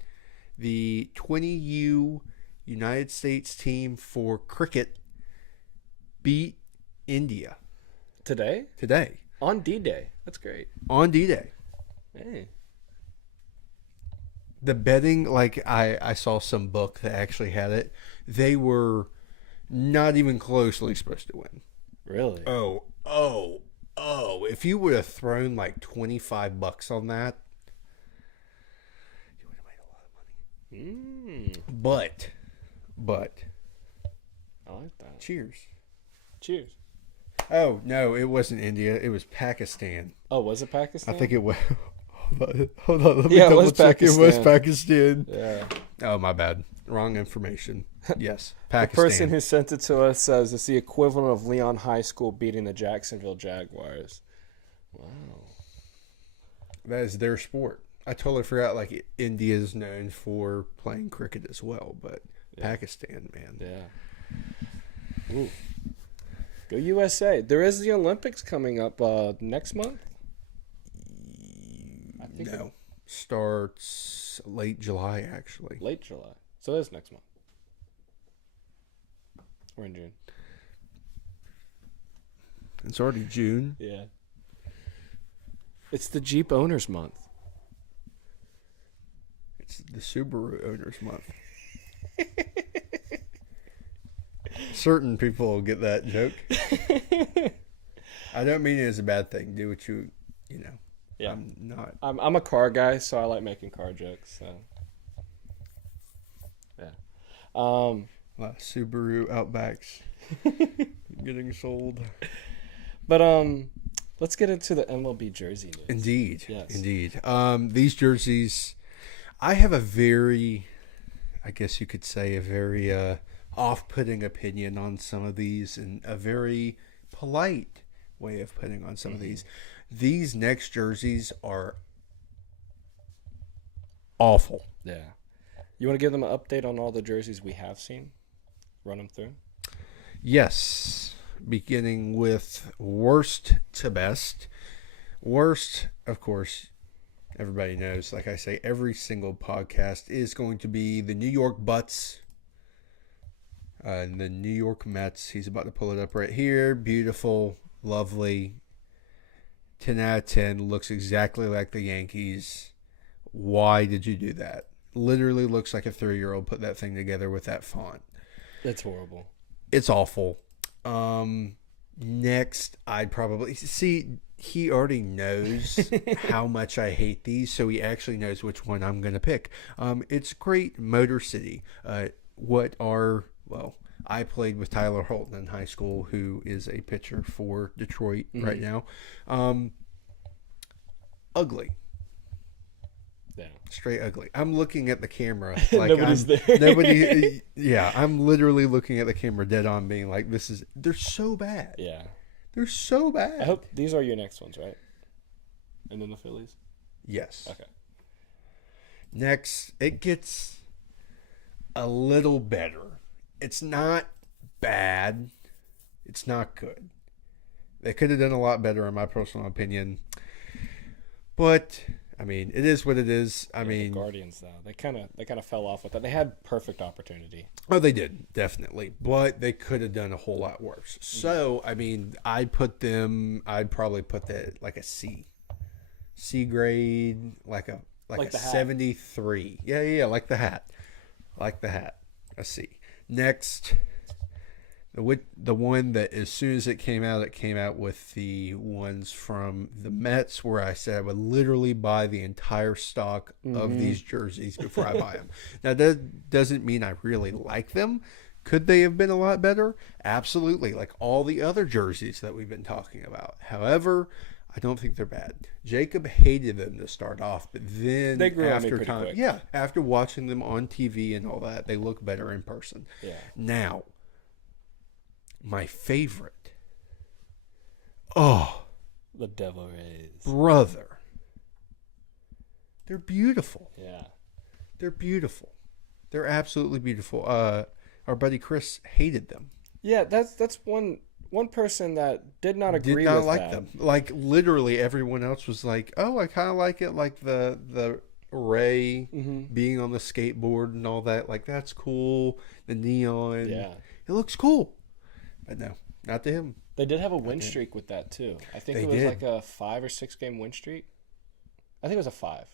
the 20U United States team for cricket beat India. Today? Today. On D-Day. That's great. On D-Day. Hey. The betting, like I saw some book that actually had it. They were not even closely supposed to win. Really? Oh. If you would have thrown like $25 on that, you would have made a lot of money. But. I like that. Cheers. Cheers. Oh, no, it wasn't India. It was Pakistan. Oh, was it Pakistan? I think it was. Hold on. Let me Yeah, it double was check. Pakistan. It was Pakistan. Yeah. Oh, my bad. Wrong information. Yes, The Pakistan. person who sent it to us says it's the equivalent of Leon High School beating the Jacksonville Jaguars. Wow. That is their sport. I totally forgot, like, India's known for playing cricket as well, but Pakistan, man. Yeah. Ooh. Go USA. There is the Olympics coming up next month. I think No. Starts late July, actually. Late July. So that's next month. We're in June. It's already June. Yeah. It's the Jeep Owners Month. It's the Subaru Owners Month. Certain people will get that joke. I don't mean it as a bad thing. Do what you know. Yeah. I'm not. I'm a car guy, so I like making car jokes. So. Yeah. A lot of Subaru Outbacks getting sold. But let's get into the MLB jersey news. Indeed. Yes. Indeed. These jerseys, I have a very, I guess you could say, a very off-putting opinion on some of these, and a very polite way of putting on some of these. These next jerseys are awful. Yeah. You want to give them an update on all the jerseys we have seen? Run them through? Yes. Beginning with worst to best. Worst, of course, everybody knows, like I say, every single podcast is going to be the New York Butts. And the New York Mets. He's about to pull it up right here. Beautiful, lovely. 10 out of 10. Looks exactly like the Yankees. Why did you do that? Literally looks like a 3-year-old put that thing together with that font. That's horrible. It's awful. Next, I'd probably... See, he already knows how much I hate these, so he actually knows which one I'm going to pick. It's great. Motor City. I played with Tyler Holton in high school, who is a pitcher for Detroit right now. Ugly. Yeah. Straight ugly. I'm looking at the camera like Nobody's there. Nobody. Yeah, I'm literally looking at the camera dead on, being like, they're so bad. Yeah. They're so bad. I hope these are your next ones, right? And then the Phillies? Yes. Okay. Next, it gets a little better. It's not bad. It's not good. They could have done a lot better, in my personal opinion. But I mean, it is what it is. I mean, the Guardians though, they kind of fell off with that. They had perfect opportunity. Oh, they did, definitely, but they could have done a whole lot worse. So, I mean, I'd probably put that like a C. C grade, like a Like the hat. 73. Yeah, like the hat. Like the hat. A C. Next, the one that as soon as it came out with the ones from the Mets, where I said I would literally buy the entire stock of these jerseys before I buy them. Now, that doesn't mean I really like them. Could they have been a lot better? Absolutely, like all the other jerseys that we've been talking about. However, I don't think they're bad. Jacob hated them to start off, but then They grew on me after pretty time, quick. yeah, after watching them on TV and all that, they look better in person. Yeah. Now, my favorite. Oh, The Devil Rays. brother. They're beautiful. Yeah. They're beautiful. They're absolutely beautiful. Our buddy Chris hated them. Yeah, that's one person that did not agree Did not with like that. them. Like literally everyone else was like, "Oh, I kind of like it, like the Ray being on the skateboard and all that. Like that's cool. The neon. Yeah. It looks cool." But no, not to him. They did have a win streak with that too. I think They it was did. like a 5 or 6 game win streak. I think it was a 5.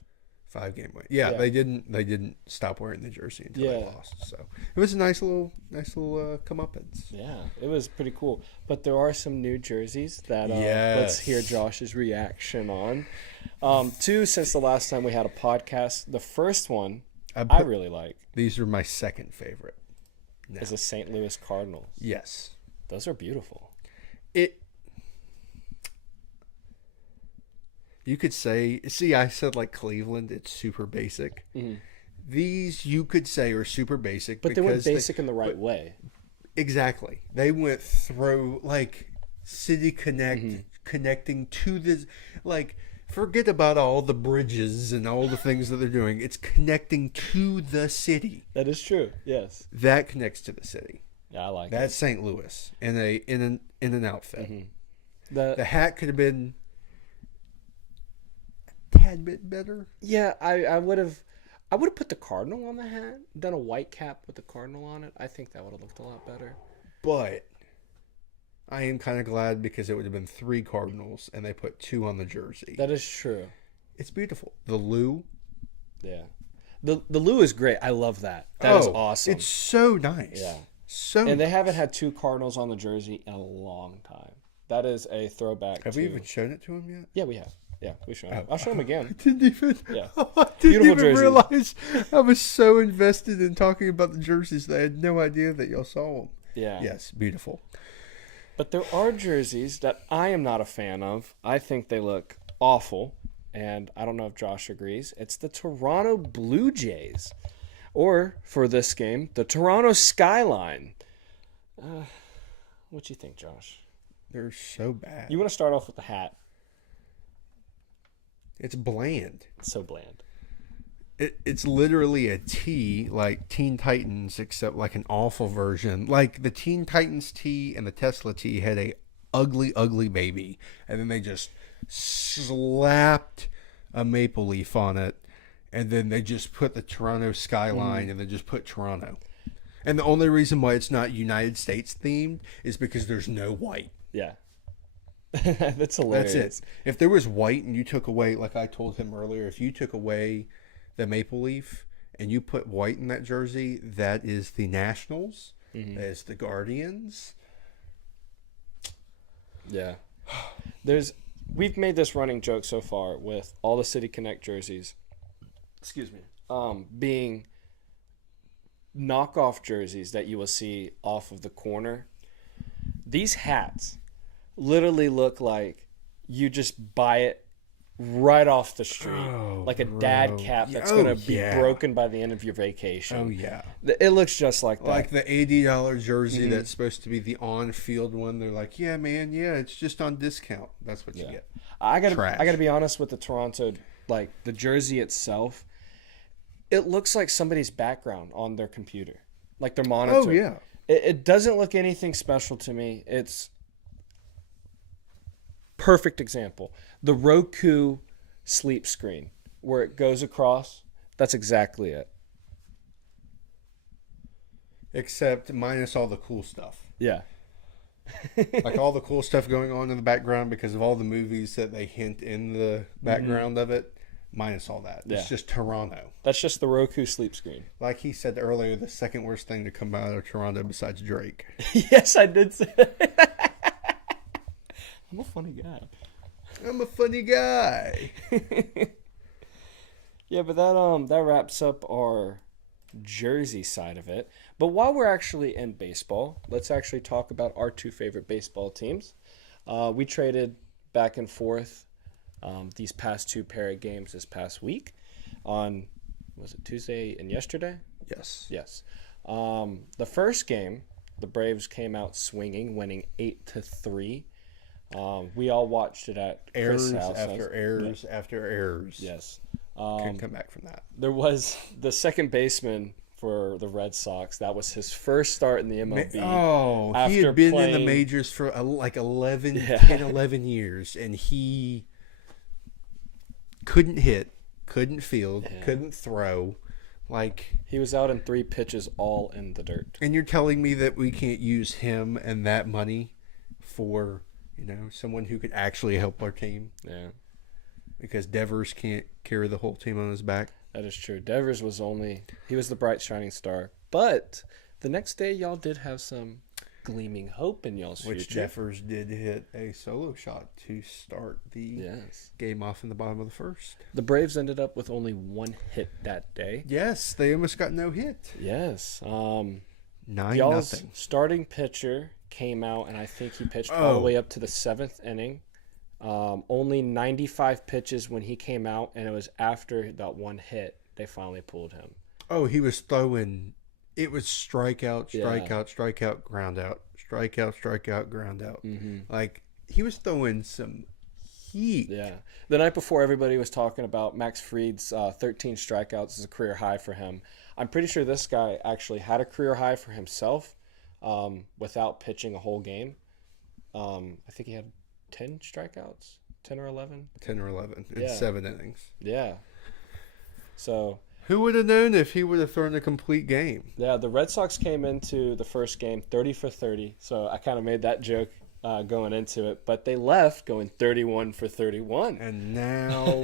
5-game win. Yeah, Yeah. they didn't stop wearing the jersey until they Yeah. lost. So it was a nice little comeuppance. Yeah, it was pretty cool. But there are some new jerseys that Yes. let's hear Josh's reaction on. 2 since the last time we had a podcast. The first one I really like These are my second favorite. is the St. Louis Cardinals. Yes. Those are beautiful. You could say, see, I said like Cleveland, it's super basic. These you could say are super basic, But they went because basic in the right way. Exactly. They went through like City Connect, connecting to this, like forget about all the bridges and all the things that they're doing. It's connecting to the city. That is true. Yes. That connects to the city. Yeah, I like That's St. Louis in an outfit. it. The hat could have been a tad bit better. Yeah, I would have put the cardinal on the hat, done a white cap with the cardinal on it. I think that would have looked a lot better. But I am kind of glad because it would have been 3 Cardinals and they put 2 on the jersey. That is true. It's beautiful. The Lou. Yeah. The Lou is great. I love that. That is awesome. It's so nice. Yeah. So And they nice. haven't had 2 Cardinals on the jersey in a long time. That is a throwback. Have we even shown it to him yet? Yeah, we have. Yeah, we show him. I'll show him again. Didn't even. Yeah. I didn't Beautiful even jerseys. realize. I was so invested in talking about the jerseys that I had no idea that y'all saw them. Yeah. Yes, beautiful. But there are jerseys that I am not a fan of. I think they look awful. And I don't know if Josh agrees. It's the Toronto Blue Jays. Or, for this game, the Toronto Skyline. What do you think, Josh? They're so bad. You want to start off with the hat. It's bland. It's so bland. It's literally a tee like Teen Titans, except like an awful version. Like the Teen Titans tee and the Tesla tee had a ugly baby, and then they just slapped a maple leaf on it, and then they just put the Toronto skyline, and then just put Toronto. And the only reason why it's not United States themed is because there's no white. Yeah. That's hilarious. That's it. If there was white and you took away, like I told him earlier, if you took away the maple leaf and you put white in that jersey, that is the Nationals, that is the Guardians. Yeah. We've made this running joke so far with all the City Connect jerseys. Excuse me. Being knockoff jerseys that you will see off of the corner. These hats literally look like you just buy it right off the street, like a dad cap that's going to be broken by the end of your vacation. Oh, yeah. It looks just like that. Like the $80 jersey that's supposed to be the on-field one. They're like, yeah, man, it's just on discount. That's what you get. I Trash. gotta be honest with the Toronto, like the jersey itself. It looks like somebody's background on their computer, like their monitor. Oh, yeah. It doesn't look anything special to me. It's perfect example. The Roku sleep screen where it goes across. That's exactly it. Except minus all the cool stuff. Yeah. Like all the cool stuff going on in the background because of all the movies that they hint in the background of it, minus all that. Yeah. It's just Toronto. That's just the Roku sleep screen. Like he said earlier, the second worst thing to come out of Toronto besides Drake. Yes, I did say that. I'm a funny guy. I'm a funny guy. Yeah, but that wraps up our Jersey side of it. But while we're actually in baseball, let's actually talk about our two favorite baseball teams. We traded back and forth these past two pair of games this past week on, was it Tuesday and yesterday? Yes. Yes. The first game, the Braves came out swinging, winning 8-3. We all watched it at Errors Chris' house. after errors after errors. Yes. Couldn't come back from that. There was the second baseman for the Red Sox. That was his first start in the MLB. Oh, he after had been in playing- the majors for like 11, Yeah. 10, 11 years, and he couldn't hit, couldn't field, couldn't throw. Like, He was out in 3 pitches, all in the dirt. and you're telling me that we can't use him and that money for, someone who could actually help our team? Yeah, Because Devers can't carry the whole team on his back. that is true. Devers was he was the bright shining star. But the next day, y'all did have some gleaming hope in y'all's Which future. Devers did hit a solo shot to start the Yes. game off in the bottom of the first. The Braves ended up with only 1 hit that day. Yes, they almost got no hit. Yes. 9-0. Y'all's starting pitcher came out, and I think he pitched all the way up to the 7th inning. Only 95 pitches when he came out, and it was after that 1 hit they finally pulled him. Oh, he was throwing. It was strikeout, Yeah. strikeout, strikeout, ground out, strikeout, strikeout, ground out. Mm-hmm. Like, he was throwing some heat. Yeah. The night before, everybody was talking about Max Fried's 13 strikeouts is a career high for him. I'm pretty sure this guy actually had a career high for himself without pitching a whole game. I think he had 10 strikeouts, 10 or 11. 10 or 11 in Yeah. 7 innings. Yeah. So, Who would have known if he would have thrown a complete game? yeah, the Red Sox came into the first game 30 for 30. So I kind of made that joke going into it. But they left going 31 for 31. And now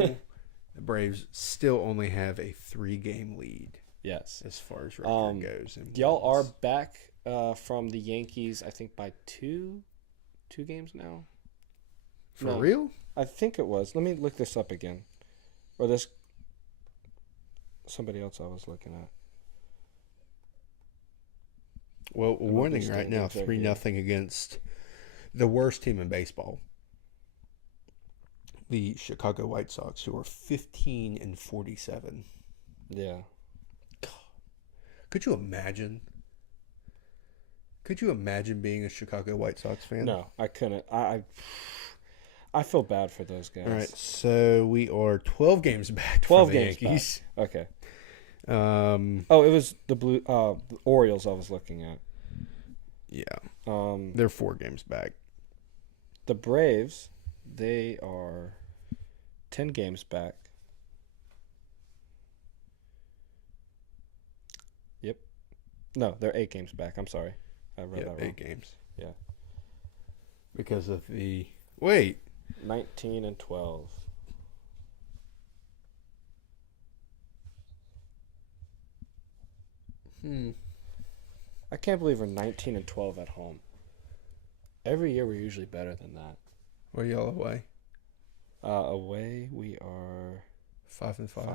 the Braves still only have a 3-game lead Yes. as far as record goes. And Y'all are wins. back from the Yankees, I think, by two games now. For No. real? I think it was. Let me look this up again. Or this. Somebody else I was looking at. Well, we're winning right now standings right 3-0 against the worst team in baseball. The Chicago White Sox, who are 15-47. Yeah. Could you imagine? Could you imagine being a Chicago White Sox fan? No, I couldn't. I feel bad for those guys. All right, so we are 12 games back. 12 from the games Yankees. back. Okay. Um, Oh, it was the Orioles I was looking at. yeah, they're 4 games back. The Braves, they are 10 games back. Yep. No, they're 8 games back. I'm sorry. I read Yeah, that wrong. 8 games. Yeah. Because of the wait. 19 and 12. I can't believe we're 19 and 12 at home. Every year we're usually better than that. Where y'all away? Away we are 5-5. 5.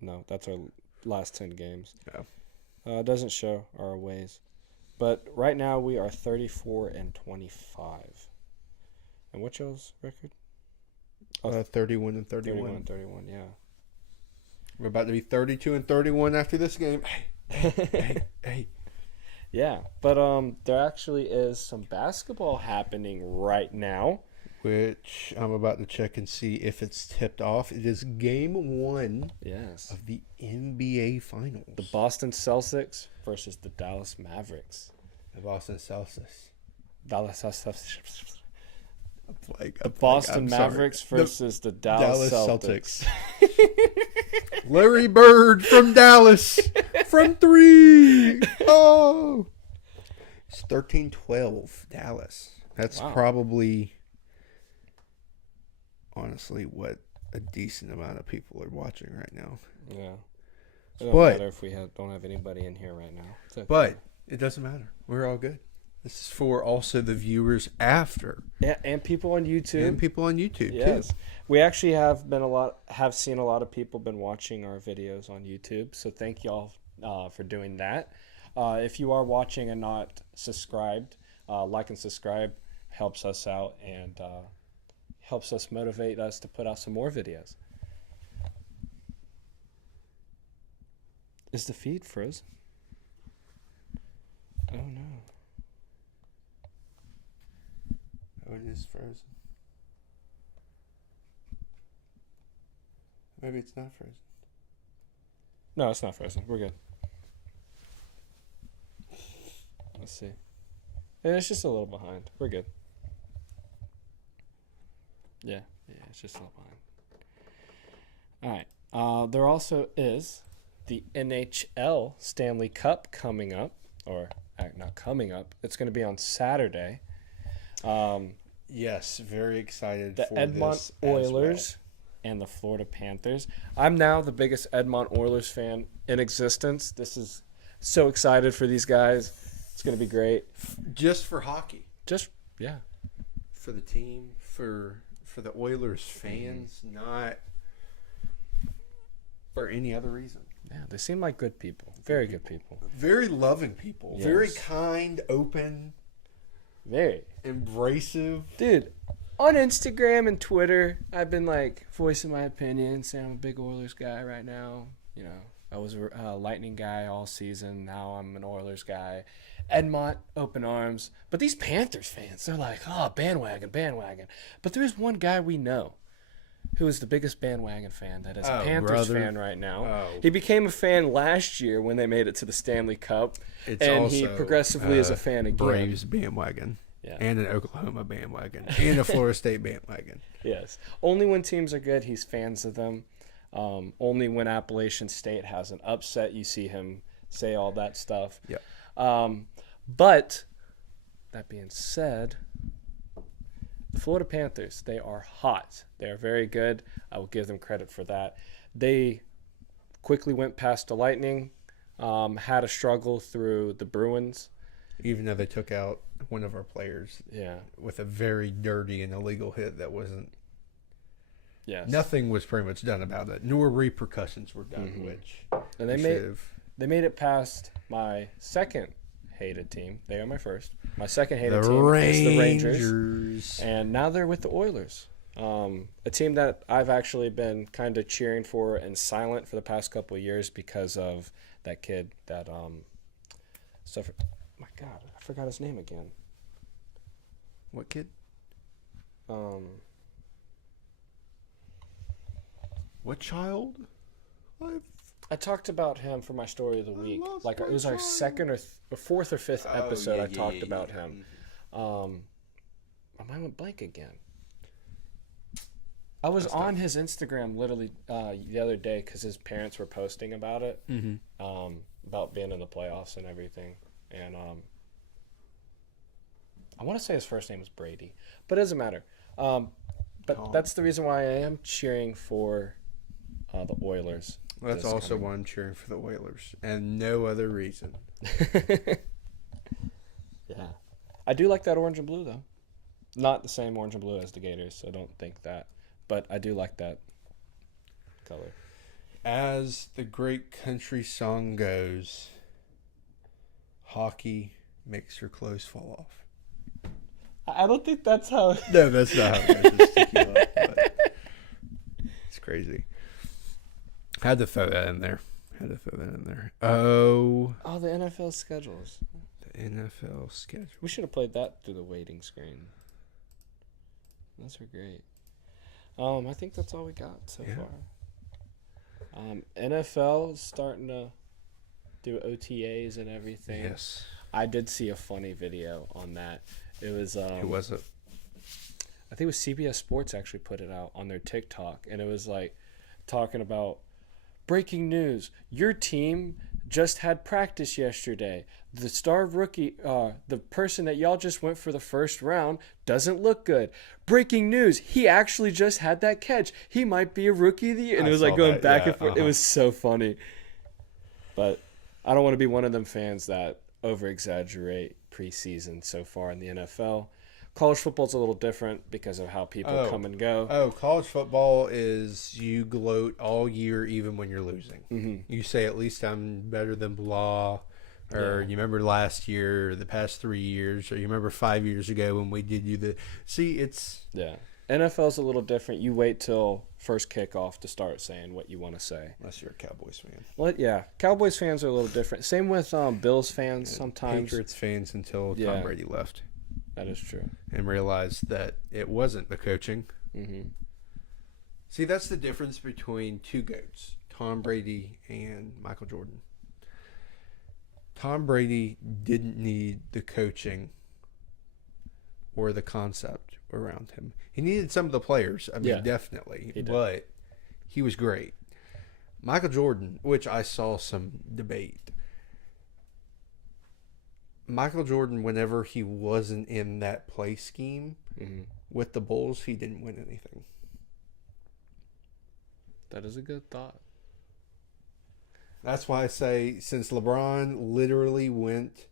No, that's our last 10 games. Yeah. It doesn't show our aways. But right now we are 34 and 25. And what's y'all's record? 31-31. 31 and 31, yeah. We're about to be 32-31 after this game. Hey. Yeah, but there actually is some basketball happening right now. Which I'm about to check and see if it's tipped off. It is game 1 Yes. of the NBA Finals. The Boston Celtics versus the Dallas Mavericks. The Boston Celtics. Boston Mavericks versus the Dallas Celtics. Larry Bird from Dallas from 3. Oh. It's 13-12 Dallas. That's Wow. probably, honestly, what a decent amount of people are watching right now. Yeah. It doesn't But- matter if we don't have anybody in here right now. It's okay. But it doesn't matter. We're all good. This is for also the viewers after yeah, and people on YouTube. and people on YouTube Yes, too. we actually have seen a lot of people been watching our videos on YouTube. So thank y'all for doing that. If you are watching and not subscribed, like and subscribe helps us out and helps us motivate us to put out some more videos. Is the feed frozen? Oh no. Oh, it is frozen. Maybe it's not frozen. No, it's not frozen. We're good. Let's see. Yeah, it's just a little behind. We're good. Yeah, it's just a little behind. All right. There also is the NHL Stanley Cup coming up, or not coming up. It's going to be on Saturday. Yes, very excited The for Edmonton this as Oilers and the Florida Panthers. I'm now the biggest Edmonton Oilers fan in existence. This is so excited for these guys. It's going to be great. well. Just for hockey, Yeah. for the team, for the Oilers fans, not for any other reason. Yeah, they seem like good people. Very good people. Very loving people, very Yes. kind, open, Very. embracive. Dude, on Instagram and Twitter, I've been like voicing my opinion, saying I'm a big Oilers guy right now. You know, I was a Lightning guy all season. Now I'm an Oilers guy. Edmont, open arms. But these Panthers fans, they're like, oh, bandwagon. But there's one guy we know who is the biggest bandwagon fan that is a Oh, Panthers brother. fan right now. Oh. He became a fan last year when they made it to the Stanley Cup. It's and he also, progressively is a fan again. Braves bandwagon. Yeah. And an Oklahoma bandwagon. And a Florida State bandwagon. Yes. Only when teams are good, he's fans of them. Only when Appalachian State has an upset, you see him say all that stuff. Yep. But that being said, the Florida Panthers, they are hot. They are very good. I will give them credit for that. They quickly went past the Lightning, had a struggle through the Bruins. Even though they took out one of our players Yeah. with a very dirty and illegal hit that wasn't. Yes. Nothing was pretty much done about it, nor repercussions were done, which And we they made it past my second hated team. They are my first. My second hated the team is the Rangers. Rangers. And now they're with the Oilers. A team that I've actually been kind of cheering for and silent for the past couple of years because of that kid that suffered. My God, I forgot his name again. What kid? What child? I talked about him for my story of the week. lost Like my it was our child. second or fourth or fifth episode. yeah, I yeah, talked yeah, about yeah. him. My mind went blank again. I was on his Instagram literally the other day because his parents were posting about it, about being in the playoffs and everything. And I want to say his first name was Brady, but it doesn't matter. But that's the reason why I am cheering for the Oilers. That's this also coming- why I'm cheering for the Oilers, and no other reason. Yeah. I do like that orange and blue, though. Not the same orange and blue as the Gators, so don't think that. But I do like that color. As the great country song goes, hockey makes your clothes fall off. I don't think that's how... No, that's not how it goes. It's tequila, but it's crazy. Had to throw that in there. Oh, Oh, the NFL schedules. the NFL schedule. We should have played that through the waiting screen. Those were great. I think that's all we got so Yeah. far. NFL is starting to do OTAs and everything. Yes. I did see a funny video on that. It was Who was it? I think it was CBS Sports actually put it out on their TikTok, and it was like talking about breaking news. Your team just had practice yesterday. The star rookie, the person that y'all just went for the first round, doesn't look good. Breaking news, he actually just had that catch. He might be a rookie of the year. And it was like going back and forth. It was so funny. But I don't want to be one of them fans that over-exaggerate preseason so far in the NFL. College football's a little different because of how people come and go. Oh, college football is you gloat all year even when you're losing. Mm-hmm. You say, at least I'm better than blah. Or you remember last year, or the past 3 years, or you remember 5 years ago when we did you the... See, it's... Yeah. NFL's a little different. You wait till first kickoff to start saying what you want to say. Unless you're a Cowboys fan. Well, yeah. Cowboys fans are a little different. Same with Bills fans sometimes. Patriots fans until Tom Brady left. That is true. And realized that it wasn't the coaching. Mm-hmm. See, that's the difference between two GOATs, Tom Brady and Michael Jordan. Tom Brady didn't need the coaching or the concept around him. He needed some of the players. I mean, definitely. But he was great. Michael Jordan, which I saw some debate. Michael Jordan, whenever he wasn't in that play scheme with the Bulls, he didn't win anything. That is a good thought. That's why I say, since LeBron literally went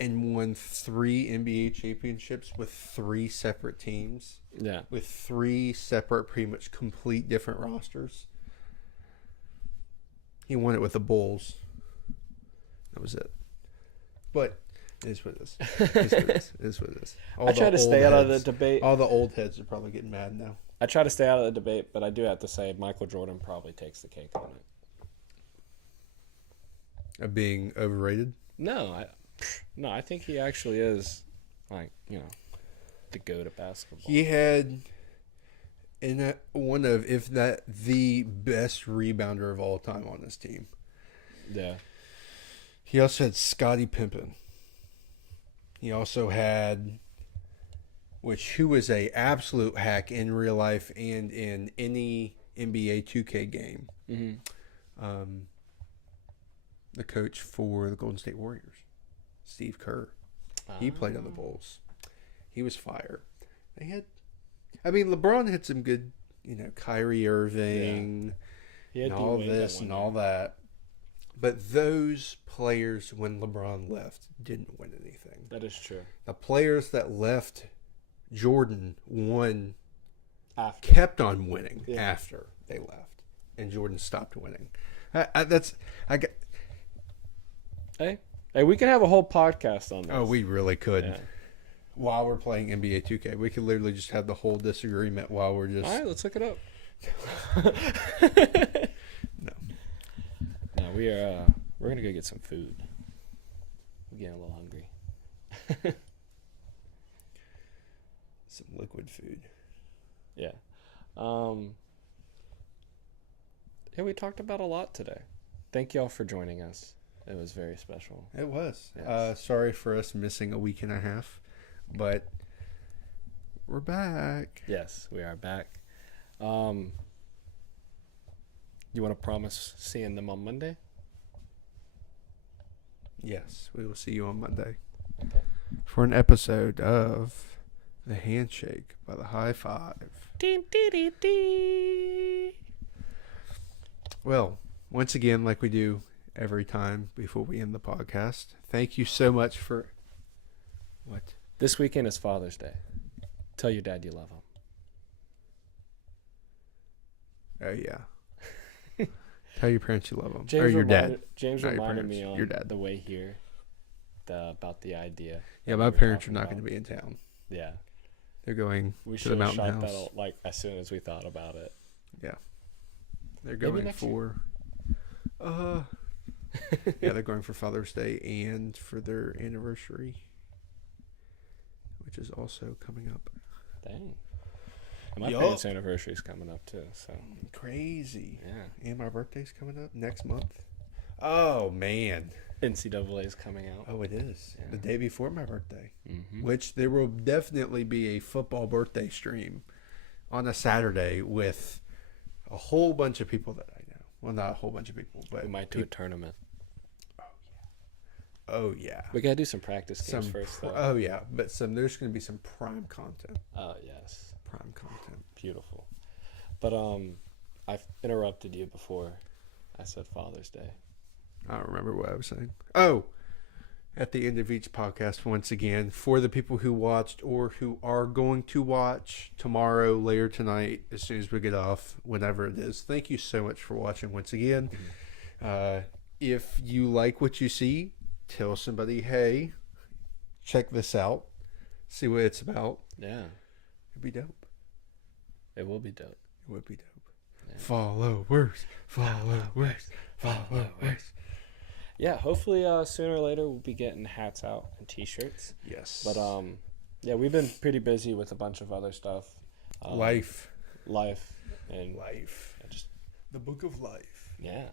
and won 3 NBA championships with 3 separate teams, with 3 separate, pretty much complete different rosters, he won it with the Bulls. That was it. But it is what it is. It is what it is. I try to stay out of the debate. All the old heads are probably getting mad now. I try to stay out of the debate, but I do have to say Michael Jordan probably takes the cake on it. Of being overrated? No, I think he actually is, like, you know, the GOAT of basketball. He had one of, if not the best rebounder of all time on this team. Yeah. He also had Scottie Pippen. He also had, who was a absolute hack in real life and in any NBA 2K game. Mm-hmm. The coach for the Golden State Warriors, Steve Kerr. He played on the Bulls. He was fire. They had, I mean, LeBron had some good, Kyrie Irving, and all this and all that. But those players, when LeBron left, didn't win anything. That is true. The players that left Jordan won, kept on winning after they left, and Jordan stopped winning. Hey, we can have a whole podcast on this. Oh, we really could. Yeah. While we're playing NBA 2K, we could literally just have the whole disagreement while we're just... All right, let's look it up. No, we're going to go get some food. We're getting a little hungry. Some liquid food. Yeah. We talked about a lot today. Thank you all for joining us. It was very special. It was. Yes. Sorry for us missing a week and a half, but we're back. Yes, we are back. You want to promise seeing them on Monday? Yes, we will see you on Monday for an episode of The Handshake by the High Five. Well, once again, like we do every time before we end the podcast, thank you so much for... What? This weekend is Father's Day. Tell your dad you love him. Oh, yeah. Tell your parents you love them. James or your dad. James Not reminded me on your dad. the way here about the idea. Yeah, my parents are not going to be in town. Yeah. They're going we to the mountain shot house. That as soon as we thought about it. Yeah. They're going for... yeah, they're going for Father's Day and for their anniversary, which is also coming up. Dang. And my parents' anniversary is coming up too. So crazy. Yeah. And my birthday's coming up next month. Oh man. NCAA is coming out. Oh, it is. Yeah. The day before my birthday. Mm-hmm. Which there will definitely be a football birthday stream on a Saturday with a whole bunch of people that I know. Well, not a whole bunch of people, but we might do a tournament. Oh yeah. We gotta do some practice games first, though. Oh yeah, but there's going to be some prime content. Oh yes, Prime content. beautiful. But I've interrupted you before. I said Father's Day. I don't remember what I was saying. Oh, at the end of each podcast, once again, for the people who watched or who are going to watch tomorrow, later tonight, as soon as we get off, whenever it is, thank you so much for watching once again. If you like what you see, tell somebody, hey, check this out. See what it's about. Yeah. It'd be dope. It will be dope. It would be dope. Yeah. Followers. Yeah, hopefully sooner or later we'll be getting hats out and t-shirts. Yes. But yeah, we've been pretty busy with a bunch of other stuff. Life. And just the book of life. yeah.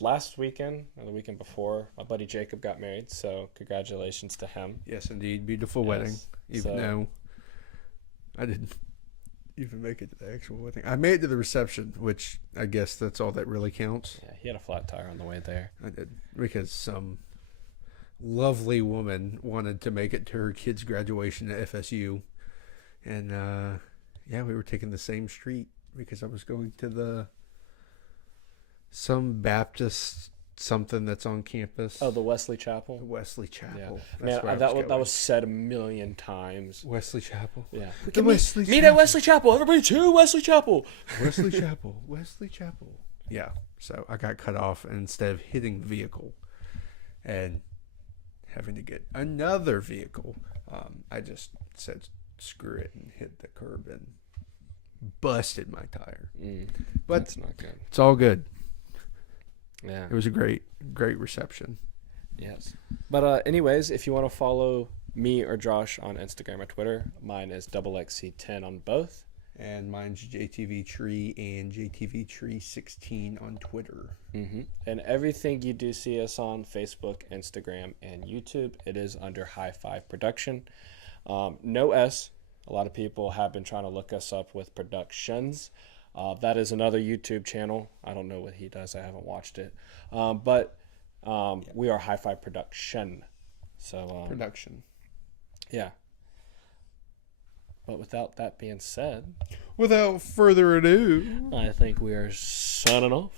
Last weekend or the weekend before, my buddy Jacob got married, so congratulations to him. Yes, indeed. Beautiful wedding. Even So- though I didn't even make it to the actual wedding. I made it to the reception, which I guess that's all that really counts. Yeah, he had a flat tire on the way there. I did. Because some lovely woman wanted to make it to her kid's graduation at FSU. And, yeah, we were taking the same street because I was going to some Baptist something that's on campus. Oh, the Wesley Chapel. Wesley Chapel. Yeah. That's where I Man, was that was said a million times. Wesley Chapel. Yeah. The Wesley Meet at Wesley Chapel. Everybody to Wesley Chapel. Wesley Chapel. Wesley Chapel. Yeah. So I got cut off, and instead of hitting the vehicle and having to get another vehicle, I just said screw it and hit the curb and busted my tire. But That's not good. it's all good. Yeah. It was a great reception. Yes. But anyways, if you want to follow me or Josh on Instagram or Twitter, mine is XXC10 on both. And mine's JTV and JTV16 on Twitter. And everything you do see us on Facebook, Instagram, and YouTube, it is under High Five Production. No S. A lot of people have been trying to look us up with productions. That is another YouTube channel. I don't know what he does. I haven't watched it. But we are High Five Production. So Production. yeah. But without that being said, Without further ado, I think we are signing off.